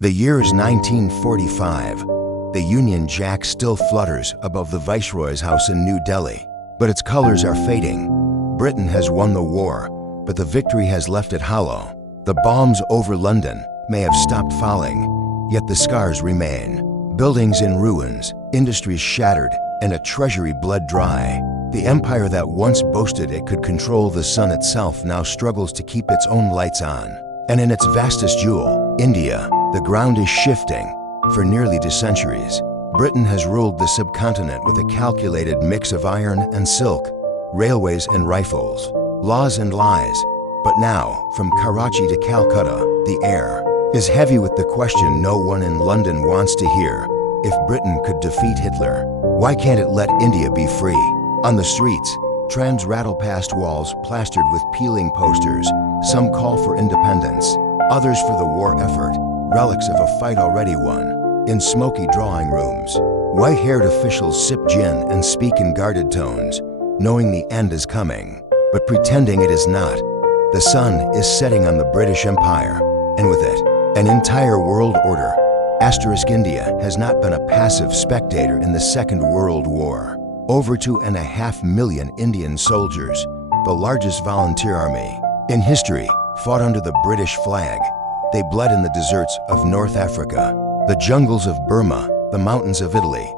The year is 1945. The Union Jack still flutters above the Viceroy's house in New Delhi, but its colors are fading. Britain has won the war, but the victory has left it hollow. The bombs over London may have stopped falling, yet the scars remain. Buildings in ruins, industries shattered, and a treasury bled dry. The empire that once boasted it could control the sun itself now struggles to keep its own lights on. And in its vastest jewel, India, the ground is shifting. For nearly 2 centuries, Britain has ruled the subcontinent with a calculated mix of iron and silk, railways and rifles, laws and lies. But now, from Karachi to Calcutta, the air is heavy with the question no one in London wants to hear. If Britain could defeat Hitler, why can't it let India be free? On the streets, trams rattle past walls plastered with peeling posters. Some call for independence, others for the war effort, relics of a fight already won. In smoky drawing rooms, white-haired officials sip gin and speak in guarded tones, knowing the end is coming, but pretending it is not. The sun is setting on the British Empire, and with it, an entire world order. India has not been a passive spectator in the Second World War. Over 2.5 million Indian soldiers, the largest volunteer army in history, fought under the British flag. They bled in the deserts of North Africa, the jungles of Burma, the mountains of Italy.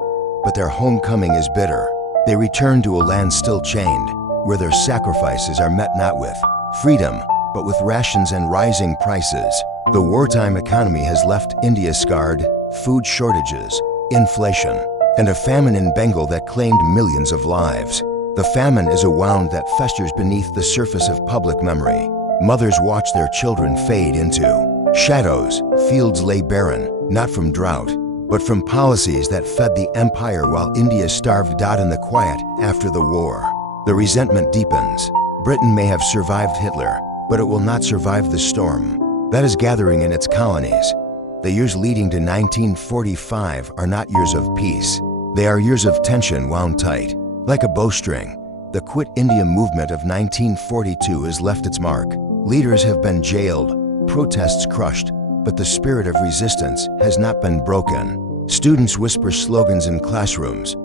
But their homecoming is bitter. They return to a land still chained, where their sacrifices are met not with freedom, but with rations and rising prices. The wartime economy has left India scarred, food shortages, inflation, and a famine in Bengal that claimed millions of lives. The famine is a wound that festers beneath the surface of public memory. Mothers watch their children fade into shadows. Fields lay barren, not from drought, but from policies that fed the empire while India starved out in the quiet after the war. The resentment deepens. Britain may have survived Hitler, but it will not survive the storm that is gathering in its colonies. The years leading to 1945 are not years of peace. They are years of tension wound tight. Like a bowstring, the Quit India movement of 1942 has left its mark. Leaders have been jailed, protests crushed, but the spirit of resistance has not been broken. Students whisper slogans in classrooms.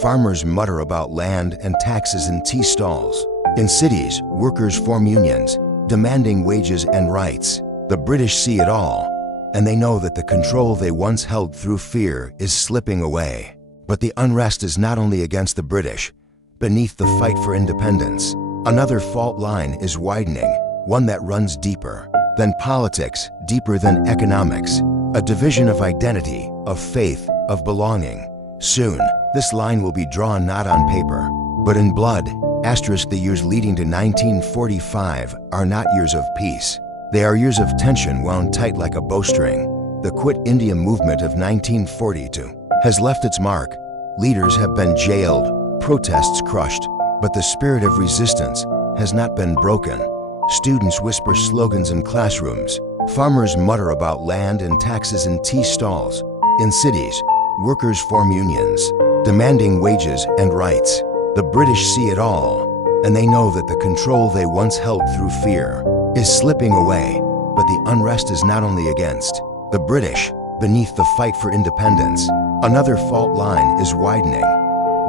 Farmers mutter about land and taxes in tea stalls. In cities, workers form unions, demanding wages and rights. The British see it all, and they know that the control they once held through fear is slipping away. But the unrest is not only against the British. Beneath the fight for independence, another fault line is widening, one that runs deeper than politics, deeper than economics, a division of identity, of faith, of belonging. Soon, this line will be drawn not on paper, but in blood. The years leading to 1945 are not years of peace. They are years of tension wound tight like a bowstring. The Quit India movement of 1942 has left its mark. Leaders have been jailed, protests crushed, but the spirit of resistance has not been broken. Students whisper slogans in classrooms. Farmers mutter about land and taxes in tea stalls. In cities, workers form unions, demanding wages and rights. The British see it all, and they know that the control they once held through fear is slipping away. But the unrest is not only against the British. Beneath the fight for independence, another fault line is widening,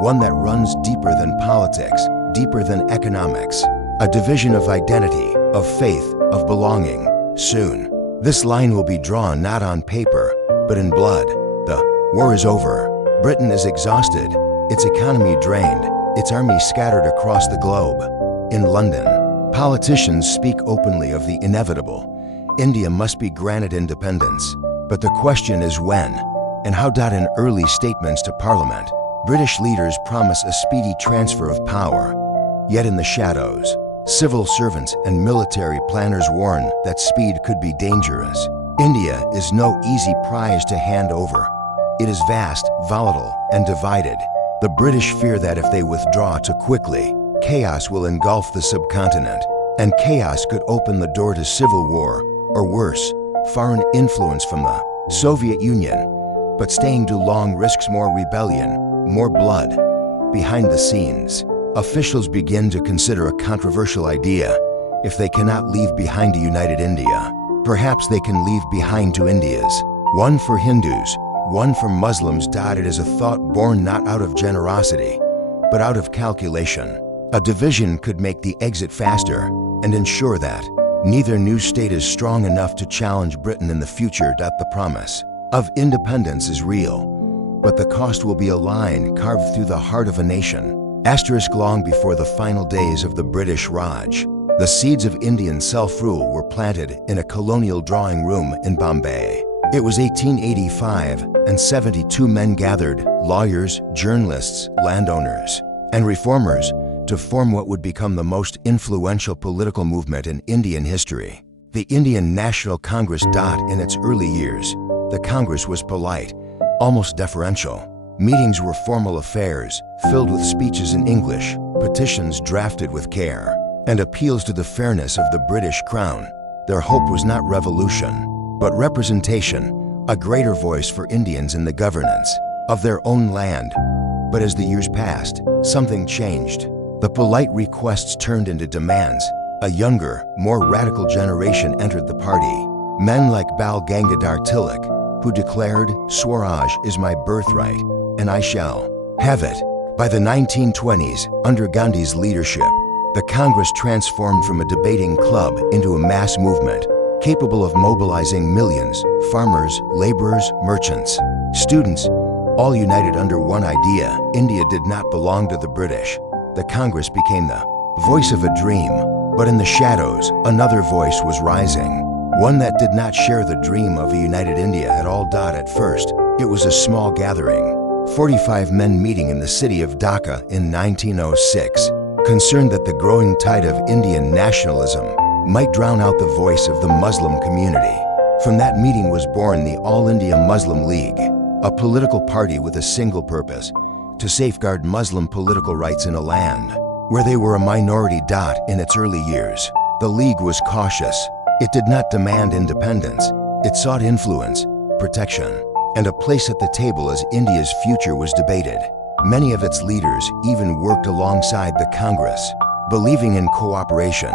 one that runs deeper than politics, deeper than economics, a division of identity, of faith, of belonging. Soon, this line will be drawn not on paper, but in blood. The war is over. Britain is exhausted, its economy drained, its army scattered across the globe. In London, politicians speak openly of the inevitable. India must be granted independence. But the question is when, and how. In early statements to Parliament, British leaders promise a speedy transfer of power. Yet in the shadows, civil servants and military planners warn that speed could be dangerous. India is no easy prize to hand over. It is vast, volatile, and divided. The British fear that if they withdraw too quickly, chaos will engulf the subcontinent, and chaos could open the door to civil war, or worse, foreign influence from the Soviet Union. But staying too long risks more rebellion, more blood. Behind the scenes, officials begin to consider a controversial idea. If they cannot leave behind a united India, perhaps they can leave behind two Indias. One for Hindus, one for Muslims. It is a thought born not out of generosity, but out of calculation. A division could make the exit faster and ensure that neither new state is strong enough to challenge Britain in the future. The promise of independence is real, but the cost will be a line carved through the heart of a nation. Long before the final days of the British Raj, the seeds of Indian self-rule were planted in a colonial drawing room in Bombay. It was 1885, and 72 men gathered, lawyers, journalists, landowners, and reformers, to form what would become the most influential political movement in Indian history, the Indian National Congress. In its early years, the Congress was polite, almost deferential. Meetings were formal affairs, filled with speeches in English, petitions drafted with care, and appeals to the fairness of the British Crown. Their hope was not revolution, but representation, a greater voice for Indians in the governance of their own land. But as the years passed, something changed. The polite requests turned into demands. A younger, more radical generation entered the party. Men like Bal Gangadhar Tilak, who declared, "Swaraj is my birthright, and I shall have it." By the 1920s, under Gandhi's leadership, the Congress transformed from a debating club into a mass movement, capable of mobilizing millions: farmers, laborers, merchants, students, all united under one idea: India did not belong to the British. The Congress became the voice of a dream, but in the shadows, another voice was rising, one that did not share the dream of a united India at all. At first, it was a small gathering, 45 men meeting in the city of Dhaka in 1906, concerned that the growing tide of Indian nationalism might drown out the voice of the Muslim community. From that meeting was born the All India Muslim League, a political party with a single purpose: to safeguard Muslim political rights in a land where they were a minority. In its early years, the League was cautious. It did not demand independence. It sought influence, protection, and a place at the table as India's future was debated. Many of its leaders even worked alongside the Congress, believing in cooperation.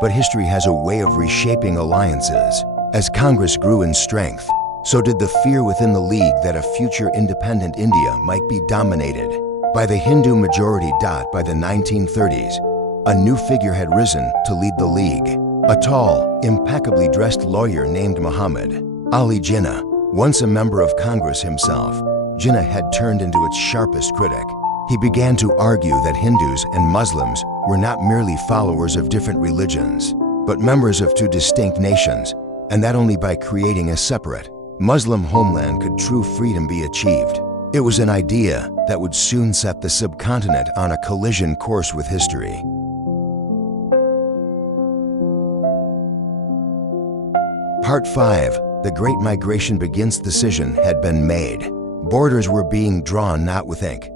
But history has a way of reshaping alliances. As Congress grew in strength, so did the fear within the League that a future independent India might be dominated by the Hindu majority. By the 1930s, a new figure had risen to lead the League. A tall, impeccably dressed lawyer named Muhammad Ali Jinnah. Once a member of Congress himself, Jinnah had turned into its sharpest critic. He began to argue that Hindus and Muslims were not merely followers of different religions, but members of two distinct nations, and that only by creating a separate Muslim homeland could true freedom be achieved. It was an idea that would soon set the subcontinent on a collision course with history. Part 5. The Great Migration begins. Decision had been made. Borders were being drawn not with ink,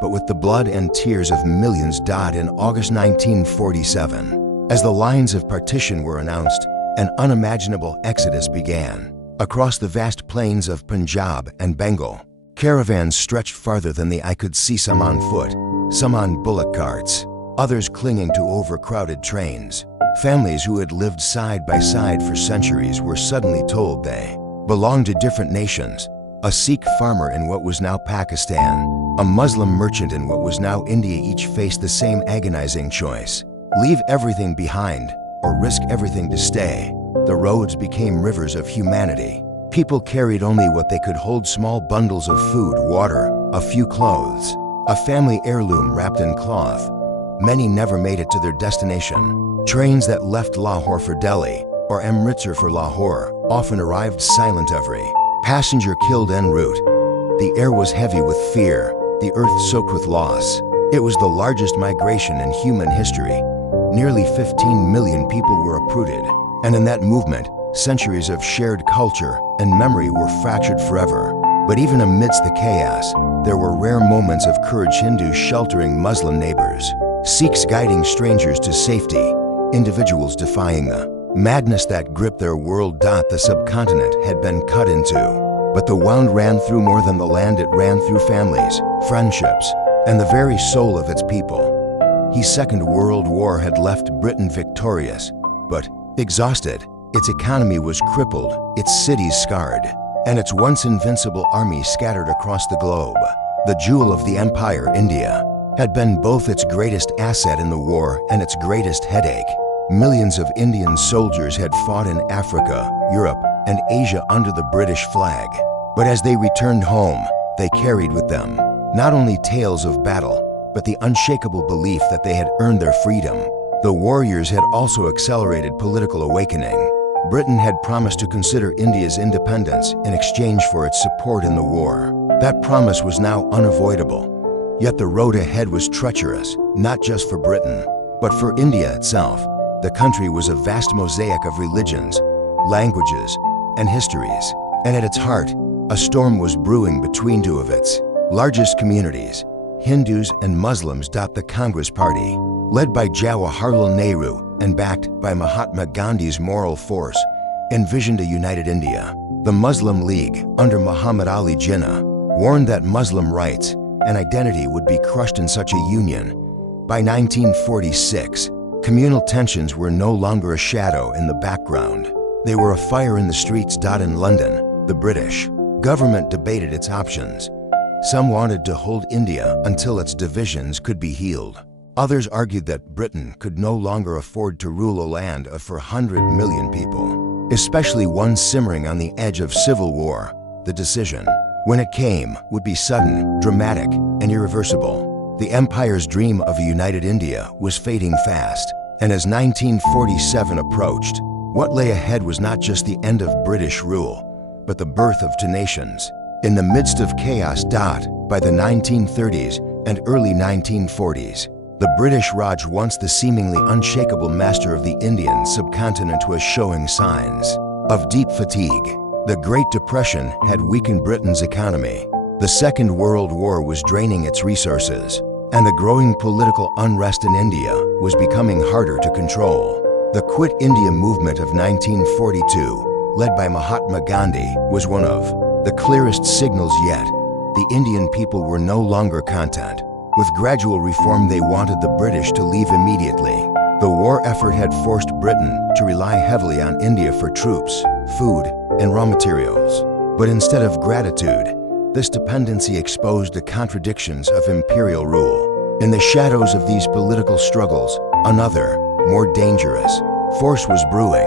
but with the blood and tears of millions. In August 1947, as the lines of partition were announced, an unimaginable exodus began. Across the vast plains of Punjab and Bengal, caravans stretched farther than the eye could see, some on foot, some on bullock carts, others clinging to overcrowded trains. Families who had lived side by side for centuries were suddenly told they belonged to different nations. A Sikh farmer in what was now Pakistan, a Muslim merchant in what was now India, each faced the same agonizing choice: leave everything behind or risk everything to stay. The roads became rivers of humanity. People carried only what they could hold: small bundles of food, water, a few clothes, a family heirloom wrapped in cloth. Many never made it to their destination. Trains that left Lahore for Delhi or Amritsar for Lahore often arrived silent, every passenger killed en route. The air was heavy with fear, the earth soaked with loss. It was the largest migration in human history. Nearly 15 million people were uprooted, and in that movement, centuries of shared culture and memory were fractured forever. But even amidst the chaos, there were rare moments of courage: Hindus sheltering Muslim neighbors, Sikhs guiding strangers to safety, individuals defying the madness that gripped their world. The subcontinent had been cut into, but the wound ran through more than the land. It ran through families, friendships, and the very soul of its people. The Second World War had left Britain victorious, but exhausted. Its economy was crippled, its cities scarred, and its once invincible army scattered across the globe. The jewel of the empire, India, had been both its greatest asset in the war and its greatest headache. Millions of Indian soldiers had fought in Africa, Europe, and Asia under the British flag. But as they returned home, they carried with them not only tales of battle, but the unshakable belief that they had earned their freedom. The warriors had also accelerated political awakening. Britain had promised to consider India's independence in exchange for its support in the war. That promise was now unavoidable. Yet the road ahead was treacherous, not just for Britain, but for India itself. The country was a vast mosaic of religions, languages, and histories. And at its heart, a storm was brewing between two of its largest communities. Hindus and Muslims dot the Congress Party, led by Jawaharlal Nehru and backed by Mahatma Gandhi's moral force, envisioned a united India. The Muslim League, under Muhammad Ali Jinnah, warned that Muslim rights and identity would be crushed in such a union. By 1946, communal tensions were no longer a shadow in the background. They were a fire in the streets. In London, the British government debated its options. Some wanted to hold India until its divisions could be healed. Others argued that Britain could no longer afford to rule a land of 400 million people, especially one simmering on the edge of civil war. The decision, when it came, would be sudden, dramatic, and irreversible. The empire's dream of a united India was fading fast, and as 1947 approached, what lay ahead was not just the end of British rule, but the birth of two nations. In the midst of chaos, by the 1930s and early 1940s, the British Raj, once the seemingly unshakable master of the Indian subcontinent, was showing signs of deep fatigue. The Great Depression had weakened Britain's economy. The Second World War was draining its resources, and the growing political unrest in India was becoming harder to control. The Quit India movement of 1942, led by Mahatma Gandhi, was one of the clearest signals yet. The Indian people were no longer content with gradual reform. They wanted the British to leave immediately. The war effort had forced Britain to rely heavily on India for troops, food, and raw materials. But instead of gratitude, this dependency exposed the contradictions of imperial rule. In the shadows of these political struggles, another, more dangerous force was brewing.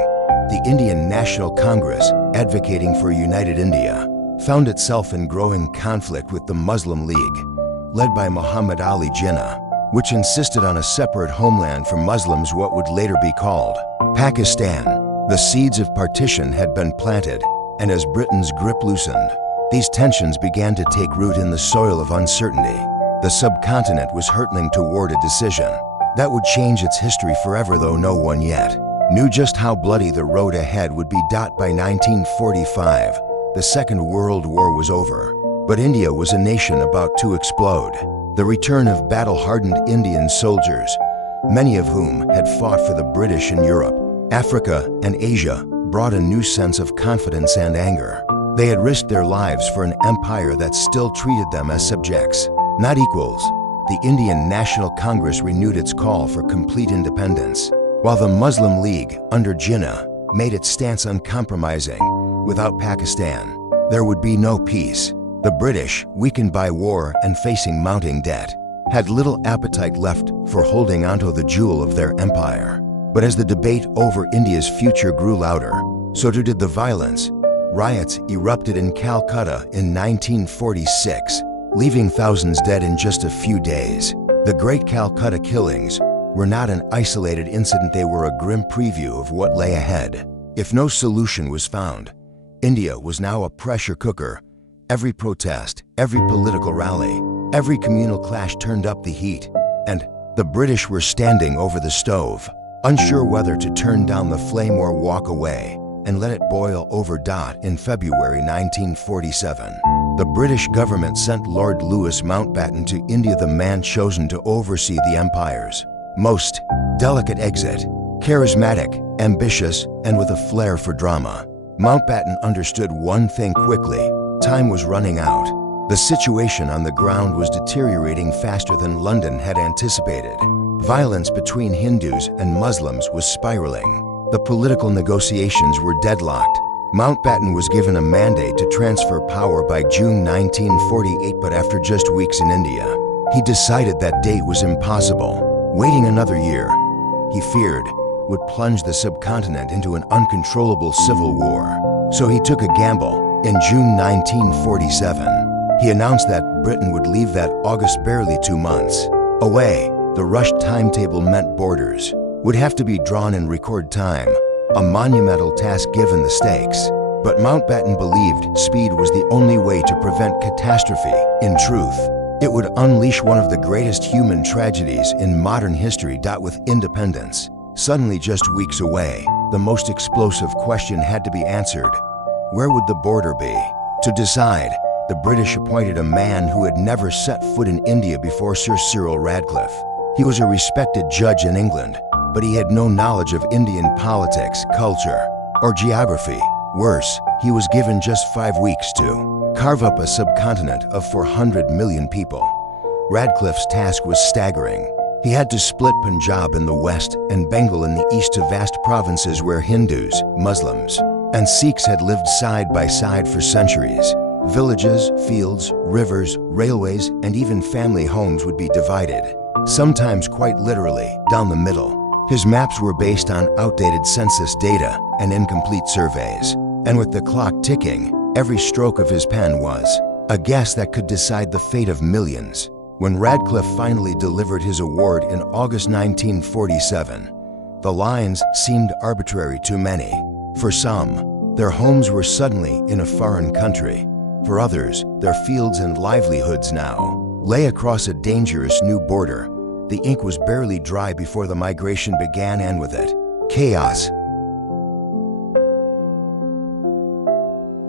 The Indian National Congress, advocating for a united India, found itself in growing conflict with the Muslim League, led by Muhammad Ali Jinnah, which insisted on a separate homeland for Muslims, what would later be called Pakistan. The seeds of partition had been planted, and as Britain's grip loosened, these tensions began to take root in the soil of uncertainty. The subcontinent was hurtling toward a decision that would change its history forever, though no one yet knew just how bloody the road ahead would be. By 1945, the Second World War was over, but India was a nation about to explode. The return of battle-hardened Indian soldiers, many of whom had fought for the British in Europe, Africa, and Asia, brought a new sense of confidence and anger. They had risked their lives for an empire that still treated them as subjects, not equals. The Indian National Congress renewed its call for complete independence, while the Muslim League, under Jinnah, made its stance uncompromising. Without Pakistan, there would be no peace. The British, weakened by war and facing mounting debt, had little appetite left for holding onto the jewel of their empire. But as the debate over India's future grew louder, so too did the violence. Riots erupted in Calcutta in 1946, leaving thousands dead in just a few days. The Great Calcutta Killings were not an isolated incident, they were a grim preview of what lay ahead. If no solution was found, India was now a pressure cooker. Every protest, every political rally, every communal clash turned up the heat, and the British were standing over the stove, unsure whether to turn down the flame or walk away and let it boil over. In February 1947, the British government sent Lord Mountbatten to India, the man chosen to oversee the empire's most delicate exit. Charismatic, ambitious, and with a flair for drama, Mountbatten understood one thing quickly: time was running out. The situation on the ground was deteriorating faster than London had anticipated. Violence between Hindus and Muslims was spiraling. The political negotiations were deadlocked, Mountbatten was given a mandate to transfer power by June 1948, but after just weeks in India, he decided that date was impossible. Waiting another year, he feared, would plunge the subcontinent into an uncontrollable civil war. So he took a gamble. In June 1947, he announced that Britain would leave that August, barely 2 months away. The rushed timetable meant borders would have to be drawn in record time, a monumental task given the stakes. But Mountbatten believed speed was the only way to prevent catastrophe. In truth, it would unleash one of the greatest human tragedies in modern history. With independence suddenly just weeks away, the most explosive question had to be answered. Where would the border be? To decide, the British appointed a man who had never set foot in India before, Sir Cyril Radcliffe. He was a respected judge in England, but he had no knowledge of Indian politics, culture, or geography. Worse, he was given just 5 weeks to carve up a subcontinent of 400 million people. Radcliffe's task was staggering. He had to split Punjab in the west and Bengal in the east to vast provinces where Hindus, Muslims, and Sikhs had lived side by side for centuries. Villages, fields, rivers, railways, and even family homes would be divided, sometimes quite literally, down the middle. His maps were based on outdated census data and incomplete surveys. And with the clock ticking, every stroke of his pen was a guess that could decide the fate of millions. When Radcliffe finally delivered his award in August 1947, the lines seemed arbitrary to many. For some, their homes were suddenly in a foreign country. For others, their fields and livelihoods now lay across a dangerous new border. The ink was barely dry before the migration began, and with it, chaos.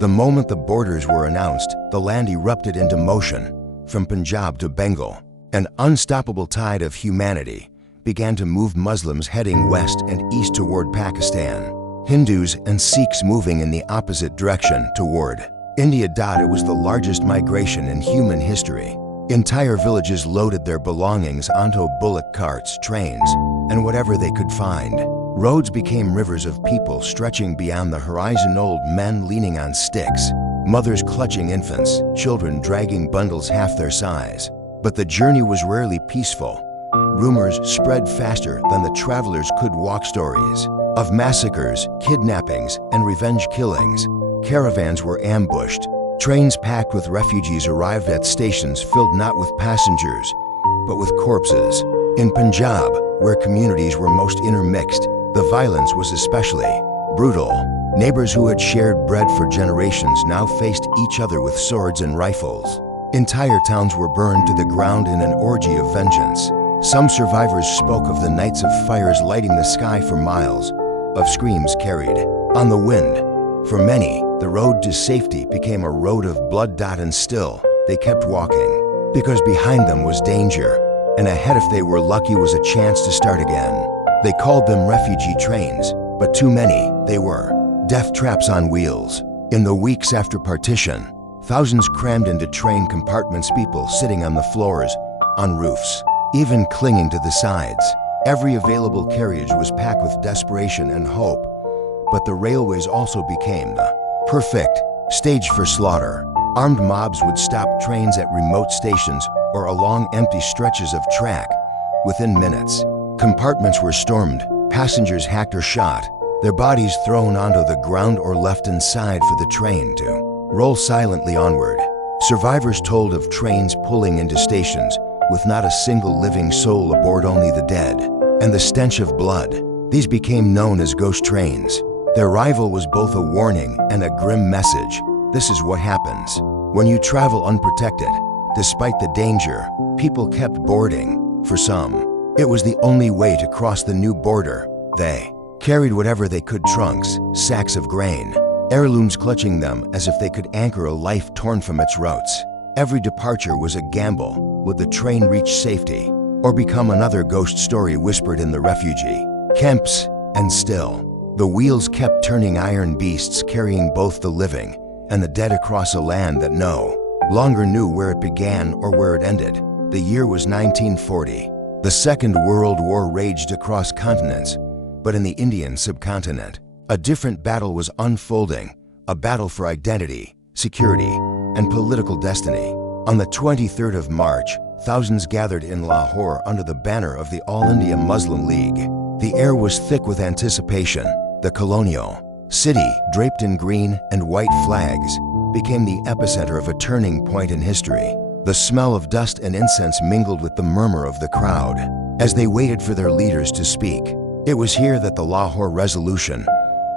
The moment the borders were announced, the land erupted into motion. From Punjab to Bengal, an unstoppable tide of humanity began to move, Muslims heading west and east toward Pakistan, Hindus and Sikhs moving in the opposite direction toward India. It was the largest migration in human history. Entire villages loaded their belongings onto bullock carts, trains, and whatever they could find. Roads became rivers of people stretching beyond the horizon, old men leaning on sticks, mothers clutching infants, children dragging bundles half their size. But the journey was rarely peaceful. Rumors spread faster than the travelers could walk. Stories of massacres, kidnappings, and revenge killings. Caravans were ambushed. Trains packed with refugees arrived at stations filled not with passengers, but with corpses. In Punjab, where communities were most intermixed, the violence was especially brutal. Neighbors who had shared bread for generations now faced each other with swords and rifles. Entire towns were burned to the ground in an orgy of vengeance. Some survivors spoke of the nights of fires lighting the sky for miles, of screams carried on the wind. For many, the road to safety became a road of blood. And still, they kept walking, because behind them was danger, and ahead, if they were lucky, was a chance to start again. They called them refugee trains, but too many, they were death traps on wheels. In the weeks after partition, thousands crammed into train compartments, people sitting on the floors, on roofs, even clinging to the sides. Every available carriage was packed with desperation and hope. But the railways also became the perfect stage for slaughter. Armed mobs would stop trains at remote stations or along empty stretches of track. Within minutes, compartments were stormed, passengers hacked or shot, their bodies thrown onto the ground or left inside for the train to roll silently onward. Survivors told of trains pulling into stations with not a single living soul aboard, only the dead and the stench of blood. These became known as ghost trains. Their arrival was both a warning and a grim message. This is what happens when you travel unprotected. Despite the danger, people kept boarding. For some, it was the only way to cross the new border. They carried whatever they could: trunks, sacks of grain, heirlooms clutching them as if they could anchor a life torn from its roots. Every departure was a gamble. Would the train reach safety or become another ghost story whispered in the refugee camps? And still, the wheels kept turning, iron beasts carrying both the living and the dead across a land that no longer knew where it began or where it ended. The year was 1940. The Second World War raged across continents, but in the Indian subcontinent, a different battle was unfolding. a battle for identity, security, and political destiny. On the 23rd of March, thousands gathered in Lahore under the banner of the All India Muslim League. The air was thick with anticipation. The colonial city, draped in green and white flags, became the epicenter of a turning point in history. The smell of dust and incense mingled with the murmur of the crowd as they waited for their leaders to speak. It was here that the Lahore Resolution,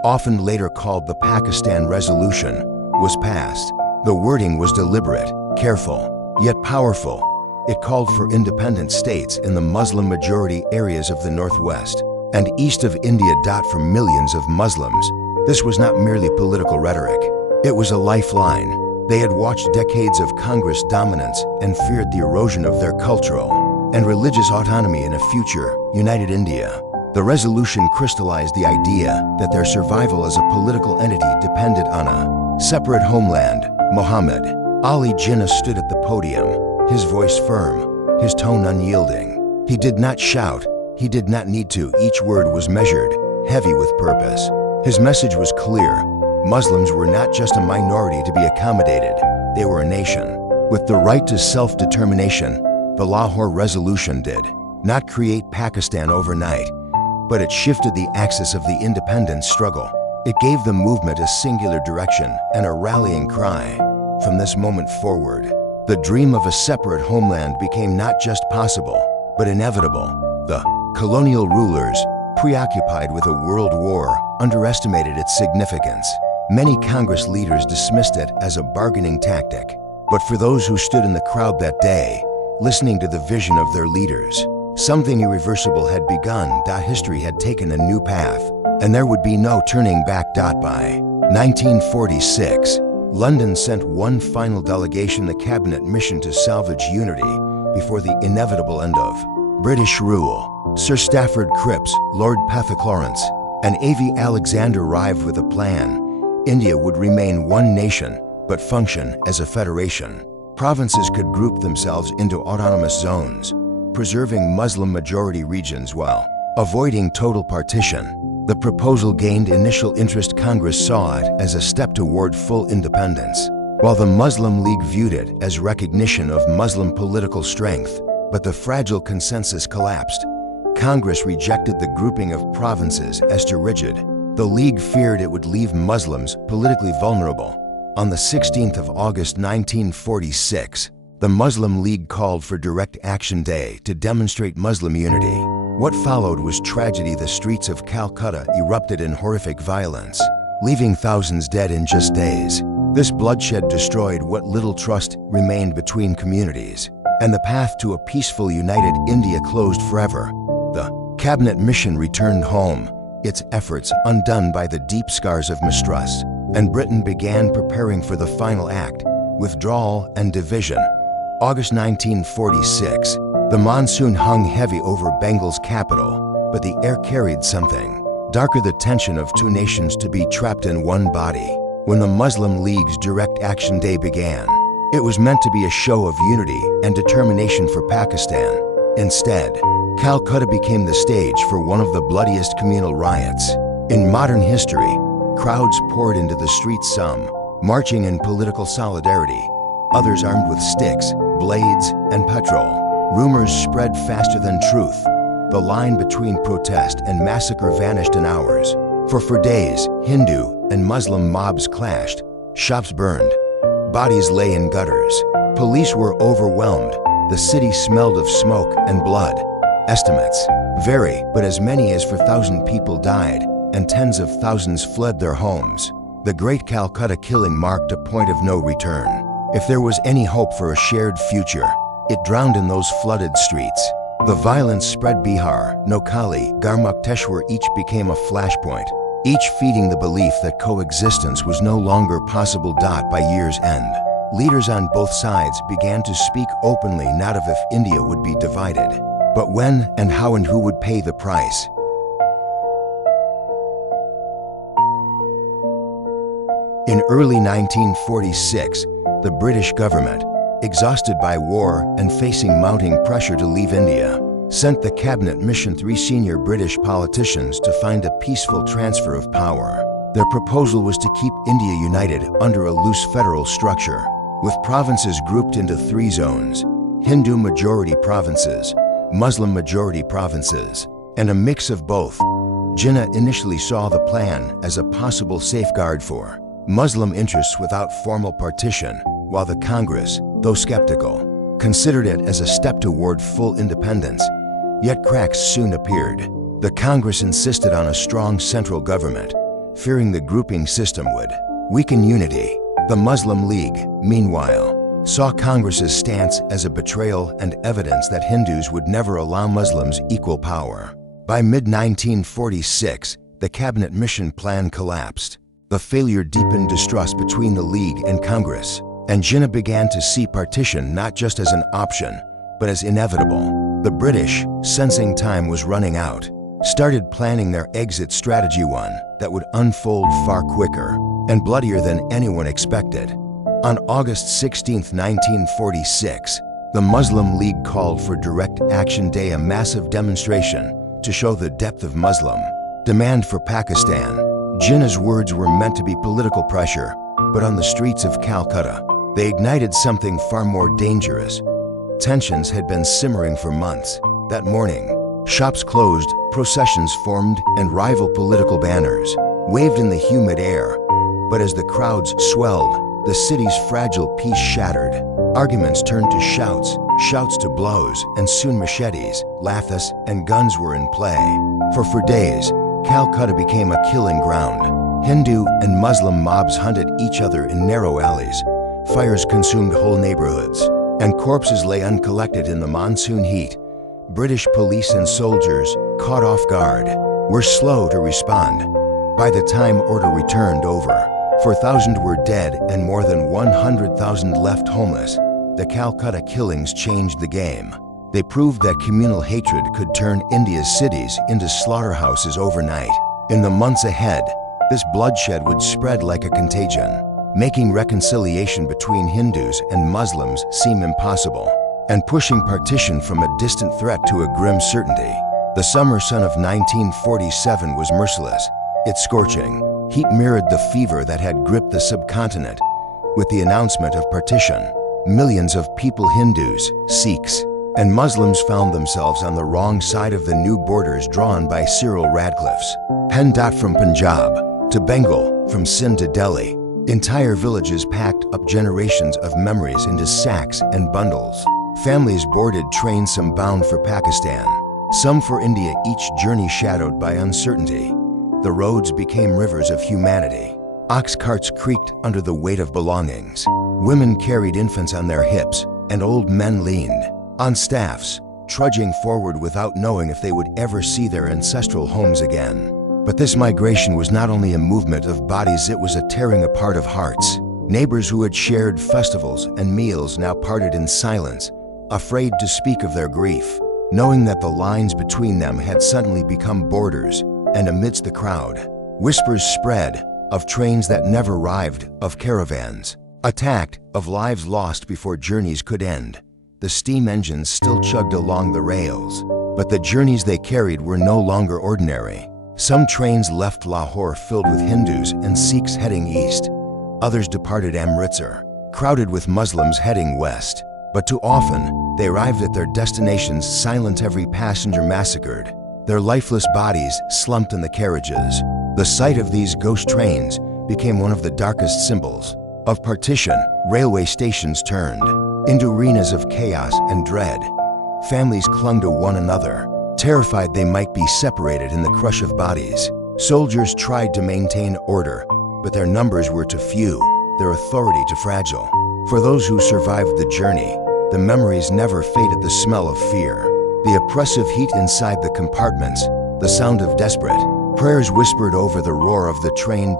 often later called the Pakistan Resolution, was passed. The wording was deliberate, careful, yet powerful. It called for independent states in the Muslim-majority areas of the northwest and east of India. For millions of Muslims, this was not merely political rhetoric. It was a lifeline. They had watched decades of Congress dominance and feared the erosion of their cultural and religious autonomy in a future, united India. The resolution crystallized the idea that their survival as a political entity depended on a separate homeland. Muhammad Ali Jinnah stood at the podium, his voice firm, his tone unyielding. He did not shout, he did not need to. Each word was measured, heavy with purpose. His message was clear. Muslims were not just a minority to be accommodated, they were a nation. With the right to self-determination, the Lahore Resolution did not create Pakistan overnight, but it shifted the axis of the independence struggle. It gave the movement a singular direction and a rallying cry. From this moment forward, the dream of a separate homeland became not just possible, but inevitable. The colonial rulers, preoccupied with a world war, underestimated its significance. Many Congress leaders dismissed it as a bargaining tactic. But for those who stood in the crowd that day, listening to the vision of their leaders, something irreversible had begun. History had taken a new path, and there would be no turning back. By 1946, London sent one final delegation, the cabinet mission, to salvage unity before the inevitable end of British rule. Sir Stafford Cripps, Lord Petherclorence, and A.V. Alexander arrived with a plan. India would remain one nation, but function as a federation. Provinces could group themselves into autonomous zones, preserving Muslim-majority regions while avoiding total partition. The proposal gained initial interest. Congress saw it as a step toward full independence, while the Muslim League viewed it as recognition of Muslim political strength. But the fragile consensus collapsed. Congress rejected the grouping of provinces as too rigid. The League feared it would leave Muslims politically vulnerable. On the 16th of August 1946, the Muslim League called for Direct Action Day to demonstrate Muslim unity. What followed was tragedy. The streets of Calcutta erupted in horrific violence, leaving thousands dead in just days. This bloodshed destroyed what little trust remained between communities, and the path to a peaceful, united India closed forever. The cabinet mission returned home, its efforts undone by the deep scars of mistrust, and Britain began preparing for the final act, withdrawal and division. August 1946, the monsoon hung heavy over Bengal's capital, but the air carried something darker, the tension of two nations to be trapped in one body. When the Muslim League's Direct Action Day began, it was meant to be a show of unity and determination for Pakistan. Instead, Calcutta became the stage for one of the bloodiest communal riots in modern history. Crowds poured into the streets, some marching in political solidarity, others armed with sticks, blades, and petrol. Rumors spread faster than truth. The line between protest and massacre vanished in hours. For days, Hindu and Muslim mobs clashed, shops burned, bodies lay in gutters. Police were overwhelmed. The city smelled of smoke and blood. Estimates vary, but as many as 4,000 people died, and tens of thousands fled their homes. The Great Calcutta Killing marked a point of no return. If there was any hope for a shared future, it drowned in those flooded streets. The violence spread. Bihar, Noakhali, Garmukteshwar each became a flashpoint, each feeding the belief that coexistence was no longer possible. By year's end, leaders on both sides began to speak openly, not of if India would be divided, but when and how and who would pay the price. In early 1946, the British government, exhausted by war and facing mounting pressure to leave India, sent the cabinet mission 3 senior British politicians to find a peaceful transfer of power. Their proposal was to keep India united under a loose federal structure, with provinces grouped into 3 zones: Hindu majority provinces, Muslim majority provinces, and a mix of both. Jinnah initially saw the plan as a possible safeguard for Muslim interests without formal partition, while the Congress, though skeptical, considered it as a step toward full independence. Yet cracks soon appeared. The Congress insisted on a strong central government, fearing the grouping system would weaken unity. The Muslim League, meanwhile, saw Congress's stance as a betrayal and evidence that Hindus would never allow Muslims equal power. By mid-1946, the cabinet mission plan collapsed. The failure deepened distrust between the League and Congress, and Jinnah began to see partition not just as an option, but as inevitable. The British, sensing time was running out, started planning their exit strategy, one that would unfold far quicker and bloodier than anyone expected. On August 16, 1946, the Muslim League called for Direct Action Day, a massive demonstration to show the depth of Muslim demand for Pakistan. Jinnah's words were meant to be political pressure, but on the streets of Calcutta, they ignited something far more dangerous. Tensions had been simmering for months. That morning, shops closed, processions formed, and rival political banners waved in the humid air. But as the crowds swelled, the city's fragile peace shattered. Arguments turned to shouts, shouts to blows, and soon machetes, lathas, and guns were in play. For days, Calcutta became a killing ground. Hindu and Muslim mobs hunted each other in narrow alleys. Fires consumed whole neighborhoods, and corpses lay uncollected in the monsoon heat. British police and soldiers, caught off guard, were slow to respond. By the time order returned over, 4,000 were dead and more than 100,000 left homeless. The Calcutta killings changed the game. They proved that communal hatred could turn India's cities into slaughterhouses overnight. In the months ahead, this bloodshed would spread like a contagion, making reconciliation between Hindus and Muslims seem impossible, and pushing partition from a distant threat to a grim certainty. The summer sun of 1947 was merciless. Its scorching heat mirrored the fever that had gripped the subcontinent. With the announcement of partition, millions of people, Hindus, Sikhs, and Muslims, found themselves on the wrong side of the new borders drawn by Cyril Radcliffe's pen. From Punjab to Bengal, from Sindh to Delhi, entire villages packed up generations of memories into sacks and bundles. Families boarded trains, some bound for Pakistan, some for India, each journey shadowed by uncertainty. The roads became rivers of humanity. Ox carts creaked under the weight of belongings. Women carried infants on their hips, and old men leaned on staffs, trudging forward without knowing if they would ever see their ancestral homes again. But this migration was not only a movement of bodies, it was a tearing apart of hearts. Neighbors who had shared festivals and meals now parted in silence, afraid to speak of their grief, knowing that the lines between them had suddenly become borders. And amidst the crowd, whispers spread of trains that never arrived, of caravans attacked, of lives lost before journeys could end. The steam engines still chugged along the rails, but the journeys they carried were no longer ordinary. Some trains left Lahore filled with Hindus and Sikhs heading east. Others departed Amritsar, crowded with Muslims heading west. But too often, they arrived at their destinations silent, every passenger massacred, their lifeless bodies slumped in the carriages. The sight of these ghost trains became one of the darkest symbols of partition. Railway stations turned into arenas of chaos and dread. Families clung to one another, terrified they might be separated in the crush of bodies. Soldiers tried to maintain order, but their numbers were too few, their authority too fragile. For those who survived the journey, the memories never faded: the smell of fear, the oppressive heat inside the compartments, the sound of desperate prayers whispered over the roar of the train.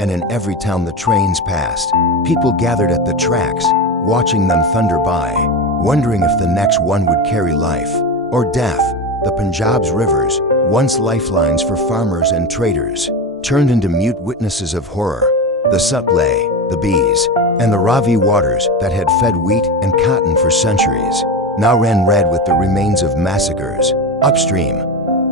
And in every town the trains passed, people gathered at the tracks, watching them thunder by, wondering if the next one would carry life or death. The Punjab's rivers, once lifelines for farmers and traders, turned into mute witnesses of horror. The Sutlej, the Bees, and the Ravi waters that had fed wheat and cotton for centuries now ran red with the remains of massacres. Upstream,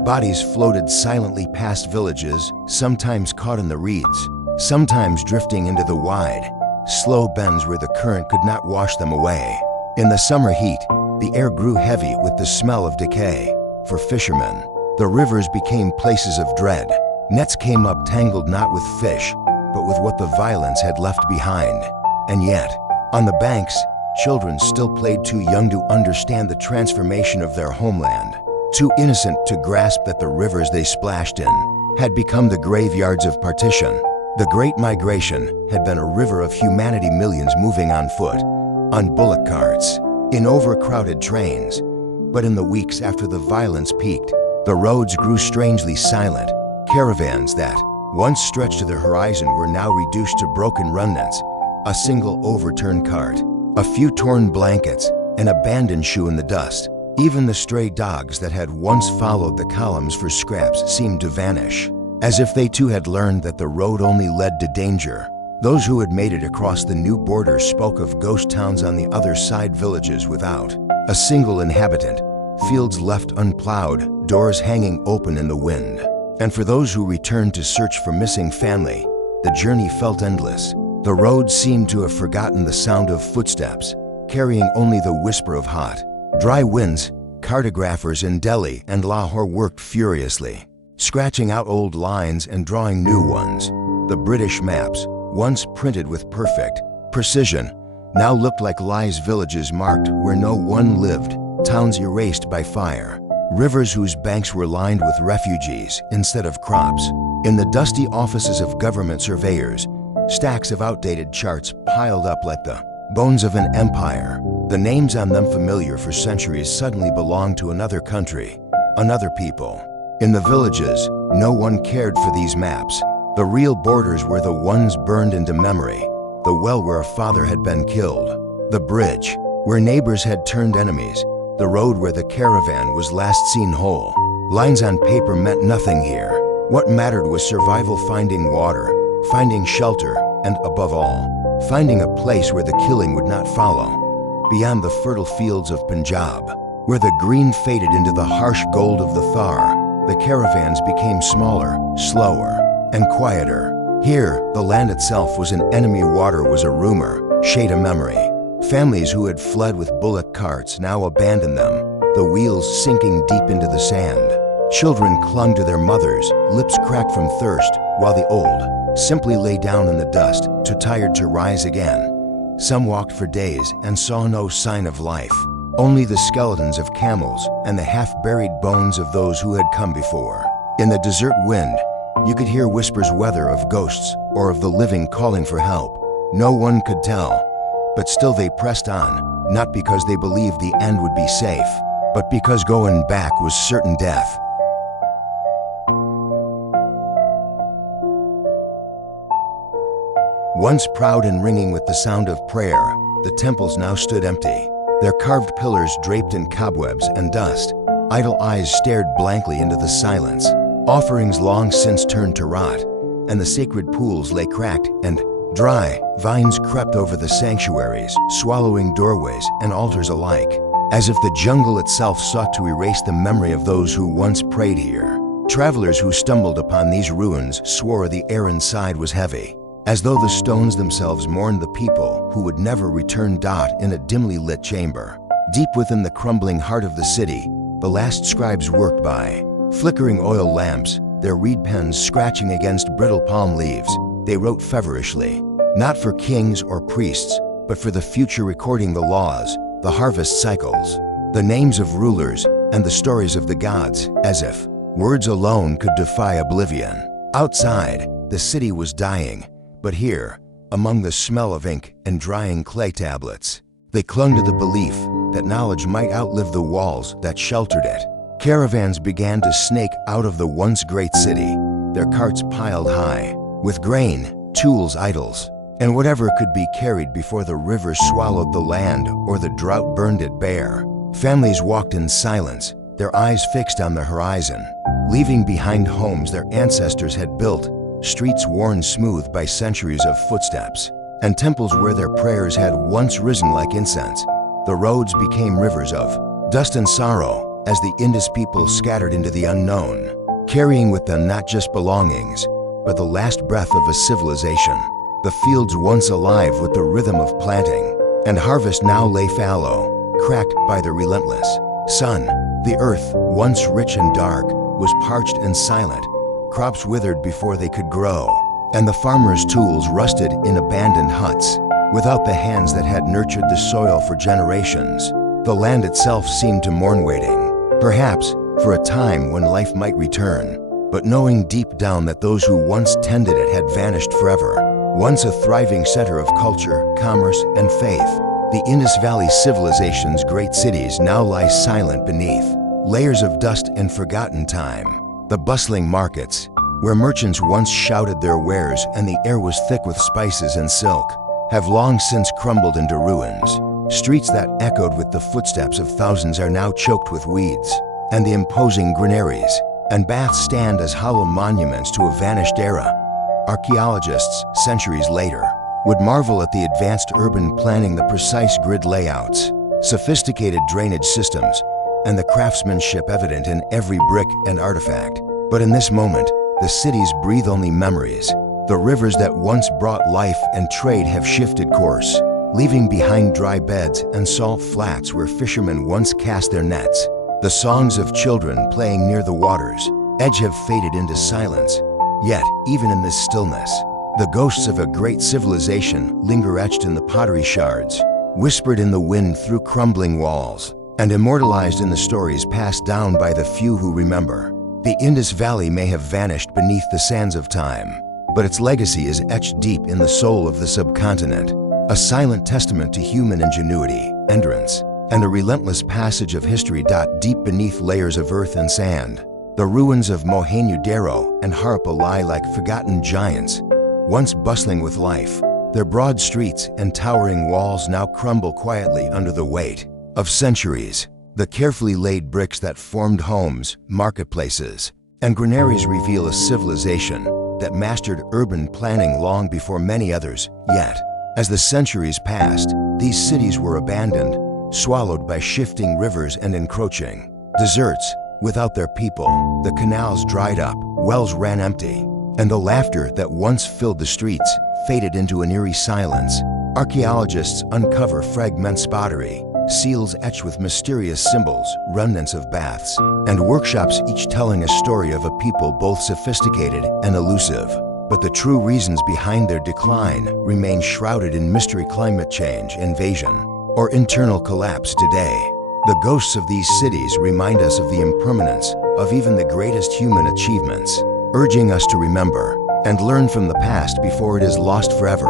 Bodies floated silently past villages, sometimes caught in the reeds, sometimes drifting into the wide, slow bends where the current could not wash them away. In the summer heat, the air grew heavy with the smell of decay. For fishermen, the rivers became places of dread. Nets came up tangled not with fish, but with what the violence had left behind. And yet, on the banks, children still played, too young to understand the transformation of their homeland, too innocent to grasp that the rivers they splashed in had become the graveyards of partition. The Great Migration had been a river of humanity, millions moving on foot, on bullock carts, in overcrowded trains. But in the weeks after the violence peaked, the roads grew strangely silent. Caravans that once stretched to the horizon were now reduced to broken remnants, a single overturned cart, a few torn blankets, an abandoned shoe in the dust. Even the stray dogs that had once followed the columns for scraps seemed to vanish, as if they too had learned that the road only led to danger. Those who had made it across the new border spoke of ghost towns on the other side, villages without a single inhabitant, fields left unplowed, doors hanging open in the wind. And for those who returned to search for missing family, the journey felt endless. The road seemed to have forgotten the sound of footsteps, carrying only the whisper of hot, dry winds. Cartographers in Delhi and Lahore worked furiously, scratching out old lines and drawing new ones. The British maps, once printed with perfect precision, now looked like lies, villages marked where no one lived, towns erased by fire, rivers whose banks were lined with refugees instead of crops. In the dusty offices of government surveyors, stacks of outdated charts piled up like the bones of an empire. The names on them, familiar for centuries, suddenly belonged to another country, another people. In the villages, no one cared for these maps. The real borders were the ones burned into memory, the well where a father had been killed, the bridge where neighbors had turned enemies, the road where the caravan was last seen whole. Lines on paper meant nothing here. What mattered was survival, finding water, finding shelter, and above all, finding a place where the killing would not follow. Beyond the fertile fields of Punjab, where the green faded into the harsh gold of the Thar, the caravans became smaller, slower, and quieter. Here, the land itself was an enemy, water was a rumor, shade a memory. Families who had fled with bullock carts now abandoned them, the wheels sinking deep into the sand. Children clung to their mothers, lips cracked from thirst, while the old simply lay down in the dust, too tired to rise again. Some walked for days and saw no sign of life, only the skeletons of camels and the half-buried bones of those who had come before. In the desert wind, you could hear whispers, whether of ghosts or of the living calling for help. No one could tell, but still they pressed on, not because they believed the end would be safe, but because going back was certain death. Once proud and ringing with the sound of prayer, the temples now stood empty, their carved pillars draped in cobwebs and dust. Idle eyes stared blankly into the silence. Offerings long since turned to rot, and the sacred pools lay cracked and dry. Vines crept over the sanctuaries, swallowing doorways and altars alike, as if the jungle itself sought to erase the memory of those who once prayed here. Travelers who stumbled upon these ruins swore the air inside was heavy, as though the stones themselves mourned the people who would never return. In a dimly lit chamber, deep within the crumbling heart of the city, the last scribes worked by flickering oil lamps, their reed pens scratching against brittle palm leaves. They wrote feverishly, not for kings or priests, but for the future, recording the laws, the harvest cycles, the names of rulers, and the stories of the gods, as if words alone could defy oblivion. Outside, the city was dying, but here, among the smell of ink and drying clay tablets, they clung to the belief that knowledge might outlive the walls that sheltered it. Caravans began to snake out of the once great city, their carts piled high, with grain, tools, idols, and whatever could be carried before the river swallowed the land or the drought burned it bare. Families walked in silence, their eyes fixed on the horizon, leaving behind homes their ancestors had built, streets worn smooth by centuries of footsteps, and temples where their prayers had once risen like incense. The roads became rivers of dust and sorrow, as the Indus people scattered into the unknown, carrying with them not just belongings, but the last breath of a civilization. The fields once alive with the rhythm of planting and harvest now lay fallow, cracked by the relentless sun. The earth, once rich and dark, was parched and silent. Crops withered before they could grow, and the farmers' tools rusted in abandoned huts. Without the hands that had nurtured the soil for generations, the land itself seemed to mourn, waiting, perhaps, for a time when life might return, but knowing deep down that those who once tended it had vanished forever. Once a thriving center of culture, commerce, and faith, the Indus Valley civilization's great cities now lie silent beneath layers of dust and forgotten time. The bustling markets, where merchants once shouted their wares and the air was thick with spices and silk, have long since crumbled into ruins. Streets that echoed with the footsteps of thousands are now choked with weeds, and the imposing granaries and baths stand as hollow monuments to a vanished era. Archaeologists, centuries later, would marvel at the advanced urban planning, the precise grid layouts, sophisticated drainage systems, and the craftsmanship evident in every brick and artifact. But in this moment, the cities breathe only memories. The rivers that once brought life and trade have shifted course, leaving behind dry beds and salt flats where fishermen once cast their nets. The songs of children playing near the water's edge have faded into silence. Yet, even in this stillness, the ghosts of a great civilization linger etched in the pottery shards, whispered in the wind through crumbling walls, and immortalized in the stories passed down by the few who remember. The Indus Valley may have vanished beneath the sands of time, but its legacy is etched deep in the soul of the subcontinent, a silent testament to human ingenuity, endurance, and the relentless passage of history. Deep beneath layers of earth and sand, the ruins of Mohenjo-Daro and Harappa lie like forgotten giants, once bustling with life. Their broad streets and towering walls now crumble quietly under the weight of centuries. The carefully laid bricks that formed homes, marketplaces, and granaries reveal a civilization that mastered urban planning long before many others. Yet, as the centuries passed, these cities were abandoned, swallowed by shifting rivers and encroaching deserts. Without their people, the canals dried up, wells ran empty, and the laughter that once filled the streets faded into an eerie silence. Archaeologists uncover fragments, pottery, seals etched with mysterious symbols, remnants of baths, and workshops, each telling a story of a people both sophisticated and elusive. But the true reasons behind their decline remain shrouded in mystery. Climate change, invasion, or internal collapse. Today, the ghosts of these cities remind us of the impermanence of even the greatest human achievements, urging us to remember and learn from the past before it is lost forever.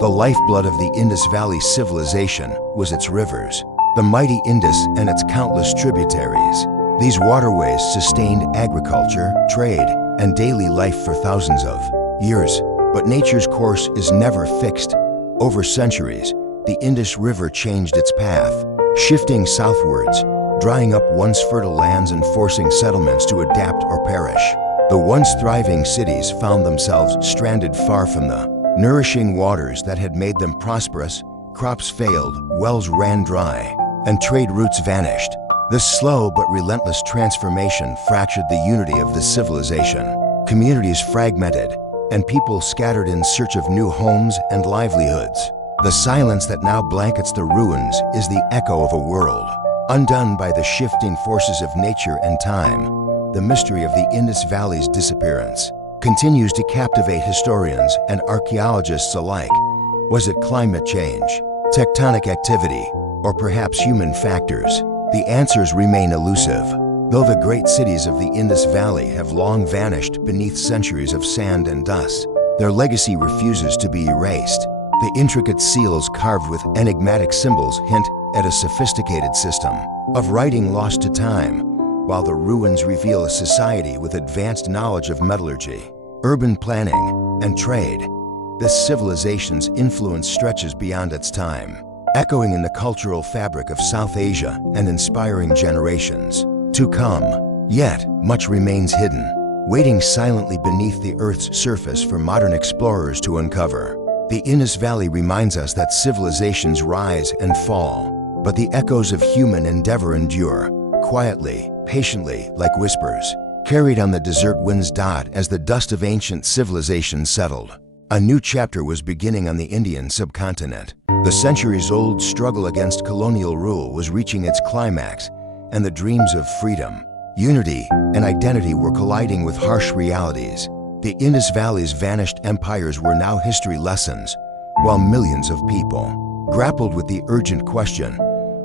The lifeblood of the Indus Valley civilization was its rivers, the mighty Indus and its countless tributaries. These waterways sustained agriculture, trade, and daily life for thousands of years. But nature's course is never fixed. Over centuries, the Indus River changed its path, shifting southwards, drying up once fertile lands and forcing settlements to adapt or perish. The once thriving cities found themselves stranded far from the nourishing waters that had made them prosperous. Crops failed, wells ran dry, and trade routes vanished. This slow but relentless transformation fractured the unity of the civilization. Communities fragmented, and people scattered in search of new homes and livelihoods. The silence that now blankets the ruins is the echo of a world undone by the shifting forces of nature and time. The mystery of the Indus Valley's disappearance continues to captivate historians and archaeologists alike. Was it climate change, tectonic activity, or perhaps human factors? The answers remain elusive. Though the great cities of the Indus Valley have long vanished beneath centuries of sand and dust, their legacy refuses to be erased. The intricate seals carved with enigmatic symbols hint at a sophisticated system of writing lost to time, while the ruins reveal a society with advanced knowledge of metallurgy, urban planning, and trade. This civilization's influence stretches beyond its time, echoing in the cultural fabric of South Asia and inspiring generations to come. Yet, much remains hidden, waiting silently beneath the Earth's surface for modern explorers to uncover. The Indus Valley reminds us that civilizations rise and fall, but the echoes of human endeavor endure, quietly, patiently like whispers, carried on the desert winds as the dust of ancient civilization settled. A new chapter was beginning on the Indian subcontinent. The centuries-old struggle against colonial rule was reaching its climax, and the dreams of freedom, unity, and identity were colliding with harsh realities. The Indus Valley's vanished empires were now history lessons, while millions of people grappled with the urgent question: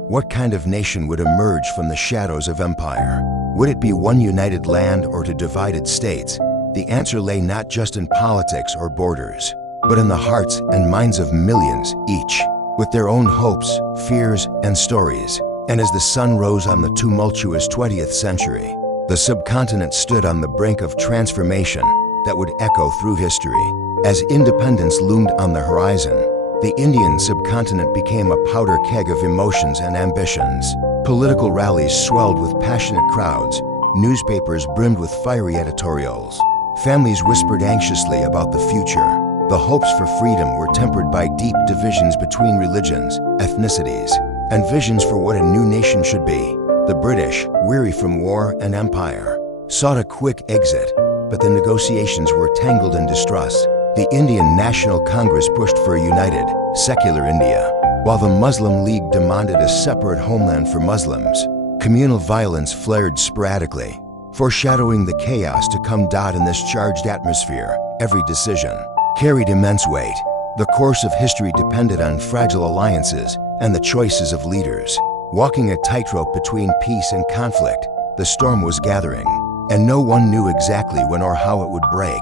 what kind of nation would emerge from the shadows of empire? Would it be one united land or two divided states? The answer lay not just in politics or borders, but in the hearts and minds of millions, each with their own hopes, fears, and stories. And as the sun rose on the tumultuous 20th century, the subcontinent stood on the brink of transformation that would echo through history. As independence loomed on the horizon, the Indian subcontinent became a powder keg of emotions and ambitions. Political rallies swelled with passionate crowds, newspapers brimmed with fiery editorials. Families whispered anxiously about the future. The hopes for freedom were tempered by deep divisions between religions, ethnicities, and visions for what a new nation should be. The British, weary from war and empire, sought a quick exit, but the negotiations were tangled in distrust. The Indian National Congress pushed for a united, secular India, while the Muslim League demanded a separate homeland for Muslims. Communal violence flared sporadically, foreshadowing the chaos to come. In this charged atmosphere, every decision carried immense weight. The course of history depended on fragile alliances and the choices of leaders. Walking a tightrope between peace and conflict, the storm was gathering, and no one knew exactly when or how it would break.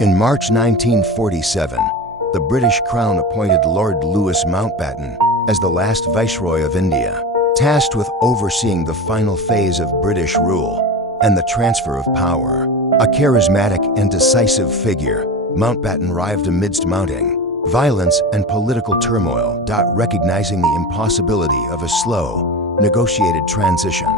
In March 1947, the British Crown appointed Lord Mountbatten as the last Viceroy of India, tasked with overseeing the final phase of British rule and the transfer of power. A charismatic and decisive figure, Mountbatten arrived amidst mounting violence and political turmoil. Recognizing the impossibility of a slow, negotiated transition,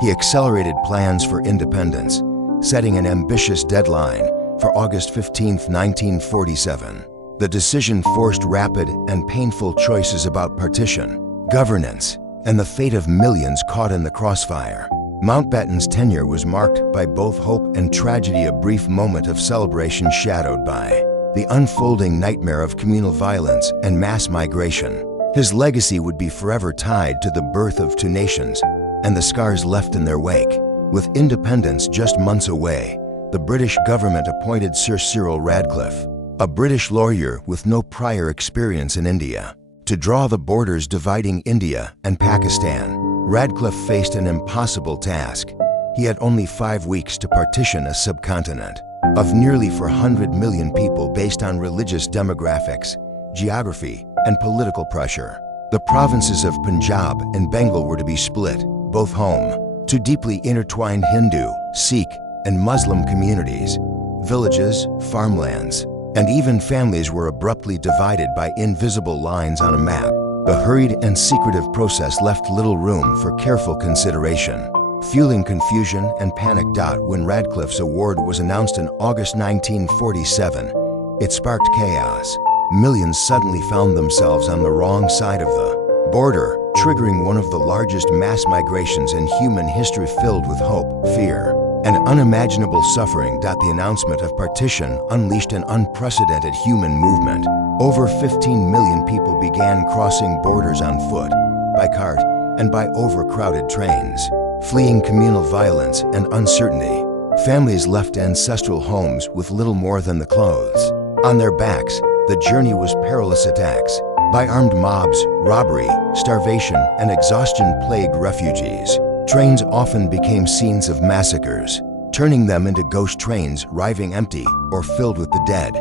he accelerated plans for independence, setting an ambitious deadline for August 15, 1947. The decision forced rapid and painful choices about partition, governance, and the fate of millions caught in the crossfire. Mountbatten's tenure was marked by both hope and tragedy, a brief moment of celebration shadowed by the unfolding nightmare of communal violence and mass migration. His legacy would be forever tied to the birth of two nations and the scars left in their wake. With independence just months away, the British government appointed Sir Cyril Radcliffe, a British lawyer with no prior experience in India, to draw the borders dividing India and Pakistan. Radcliffe faced an impossible task. He had only 5 weeks to partition a subcontinent of nearly 400 million people based on religious demographics, geography, and political pressure. The provinces of Punjab and Bengal were to be split, both home to deeply intertwined Hindu, Sikh, and Muslim communities. Villages, farmlands, and even families were abruptly divided by invisible lines on a map. The hurried and secretive process left little room for careful consideration, fueling confusion and panic. When Radcliffe's award was announced in August 1947, it sparked chaos. Millions suddenly found themselves on the wrong side of the border, triggering one of the largest mass migrations in human history, filled with hope, fear, and unimaginable suffering. The announcement of partition unleashed an unprecedented human movement. Over 15 million people began crossing borders on foot, by cart, and by overcrowded trains, fleeing communal violence and uncertainty. Families left ancestral homes with little more than the clothes on their backs. The journey was perilous. Attacks by armed mobs, robbery, starvation, and exhaustion plagued refugees. Trains often became scenes of massacres, turning them into ghost trains arriving empty or filled with the dead.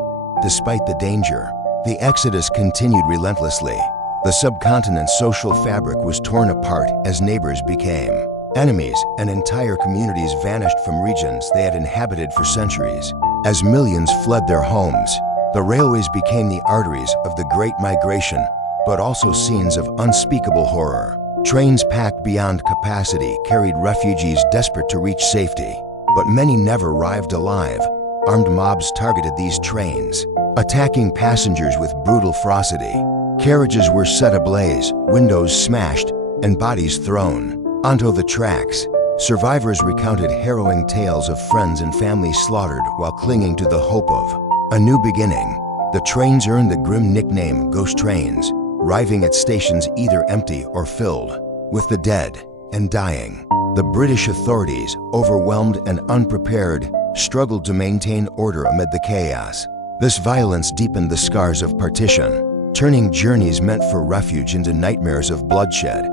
Despite the danger, the exodus continued relentlessly. The subcontinent's social fabric was torn apart as neighbors became enemies, and entire communities vanished from regions they had inhabited for centuries. As millions fled their homes, the railways became the arteries of the Great Migration, but also scenes of unspeakable horror. Trains packed beyond capacity carried refugees desperate to reach safety, but many never arrived alive. Armed mobs targeted these trains, attacking passengers with brutal ferocity. Carriages were set ablaze, windows smashed, and bodies thrown onto the tracks. Survivors recounted harrowing tales of friends and family slaughtered while clinging to the hope of a new beginning. The trains earned the grim nickname ghost trains, arriving at stations either empty or filled with the dead and dying. The British authorities, overwhelmed and unprepared, struggled to maintain order amid the chaos. This violence deepened the scars of partition, turning journeys meant for refuge into nightmares of bloodshed.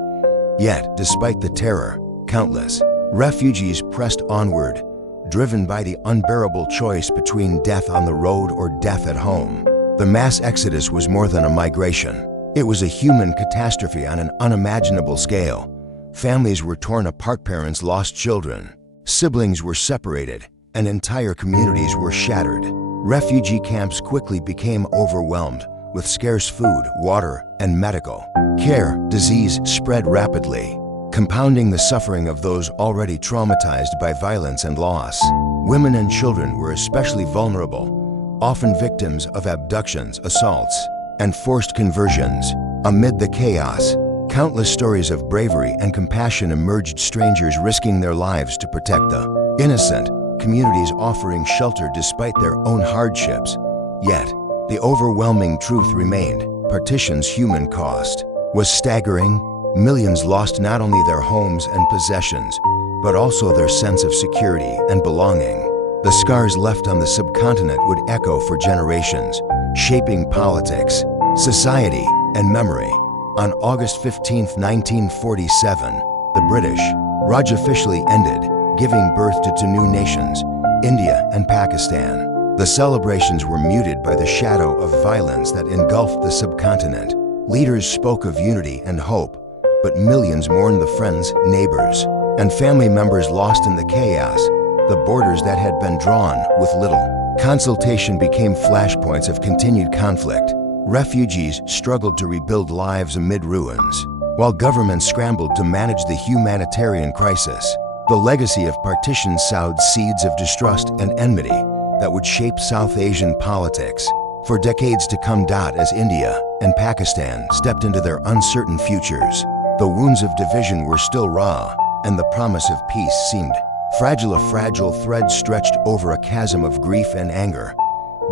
Yet, despite the terror, countless refugees pressed onward, driven by the unbearable choice between death on the road or death at home. The mass exodus was more than a migration. It was a human catastrophe on an unimaginable scale. Families were torn apart, parents lost children, siblings were separated, and entire communities were shattered. Refugee camps quickly became overwhelmed, with scarce food, water, and medical care. Disease spread rapidly, compounding the suffering of those already traumatized by violence and loss. Women and children were especially vulnerable, often victims of abductions, assaults, and forced conversions. Amid the chaos, countless stories of bravery and compassion emerged, strangers risking their lives to protect the innocent, communities offering shelter despite their own hardships. Yet, the overwhelming truth remained: partition's human cost was staggering. Millions lost not only their homes and possessions, but also their sense of security and belonging. The scars left on the subcontinent would echo for generations, shaping politics, society, and memory. On August 15, 1947, the British Raj officially ended, giving birth to two new nations, India and Pakistan. The celebrations were muted by the shadow of violence that engulfed the subcontinent. Leaders spoke of unity and hope, but millions mourned the friends, neighbors, and family members lost in the chaos. The borders that had been drawn with little consultation became flashpoints of continued conflict. Refugees struggled to rebuild lives amid ruins, while governments scrambled to manage the humanitarian crisis. The legacy of partition sowed seeds of distrust and enmity that would shape South Asian politics for decades to come. As India and Pakistan stepped into their uncertain futures, the wounds of division were still raw, and the promise of peace seemed fragile. A fragile thread stretched over a chasm of grief and anger.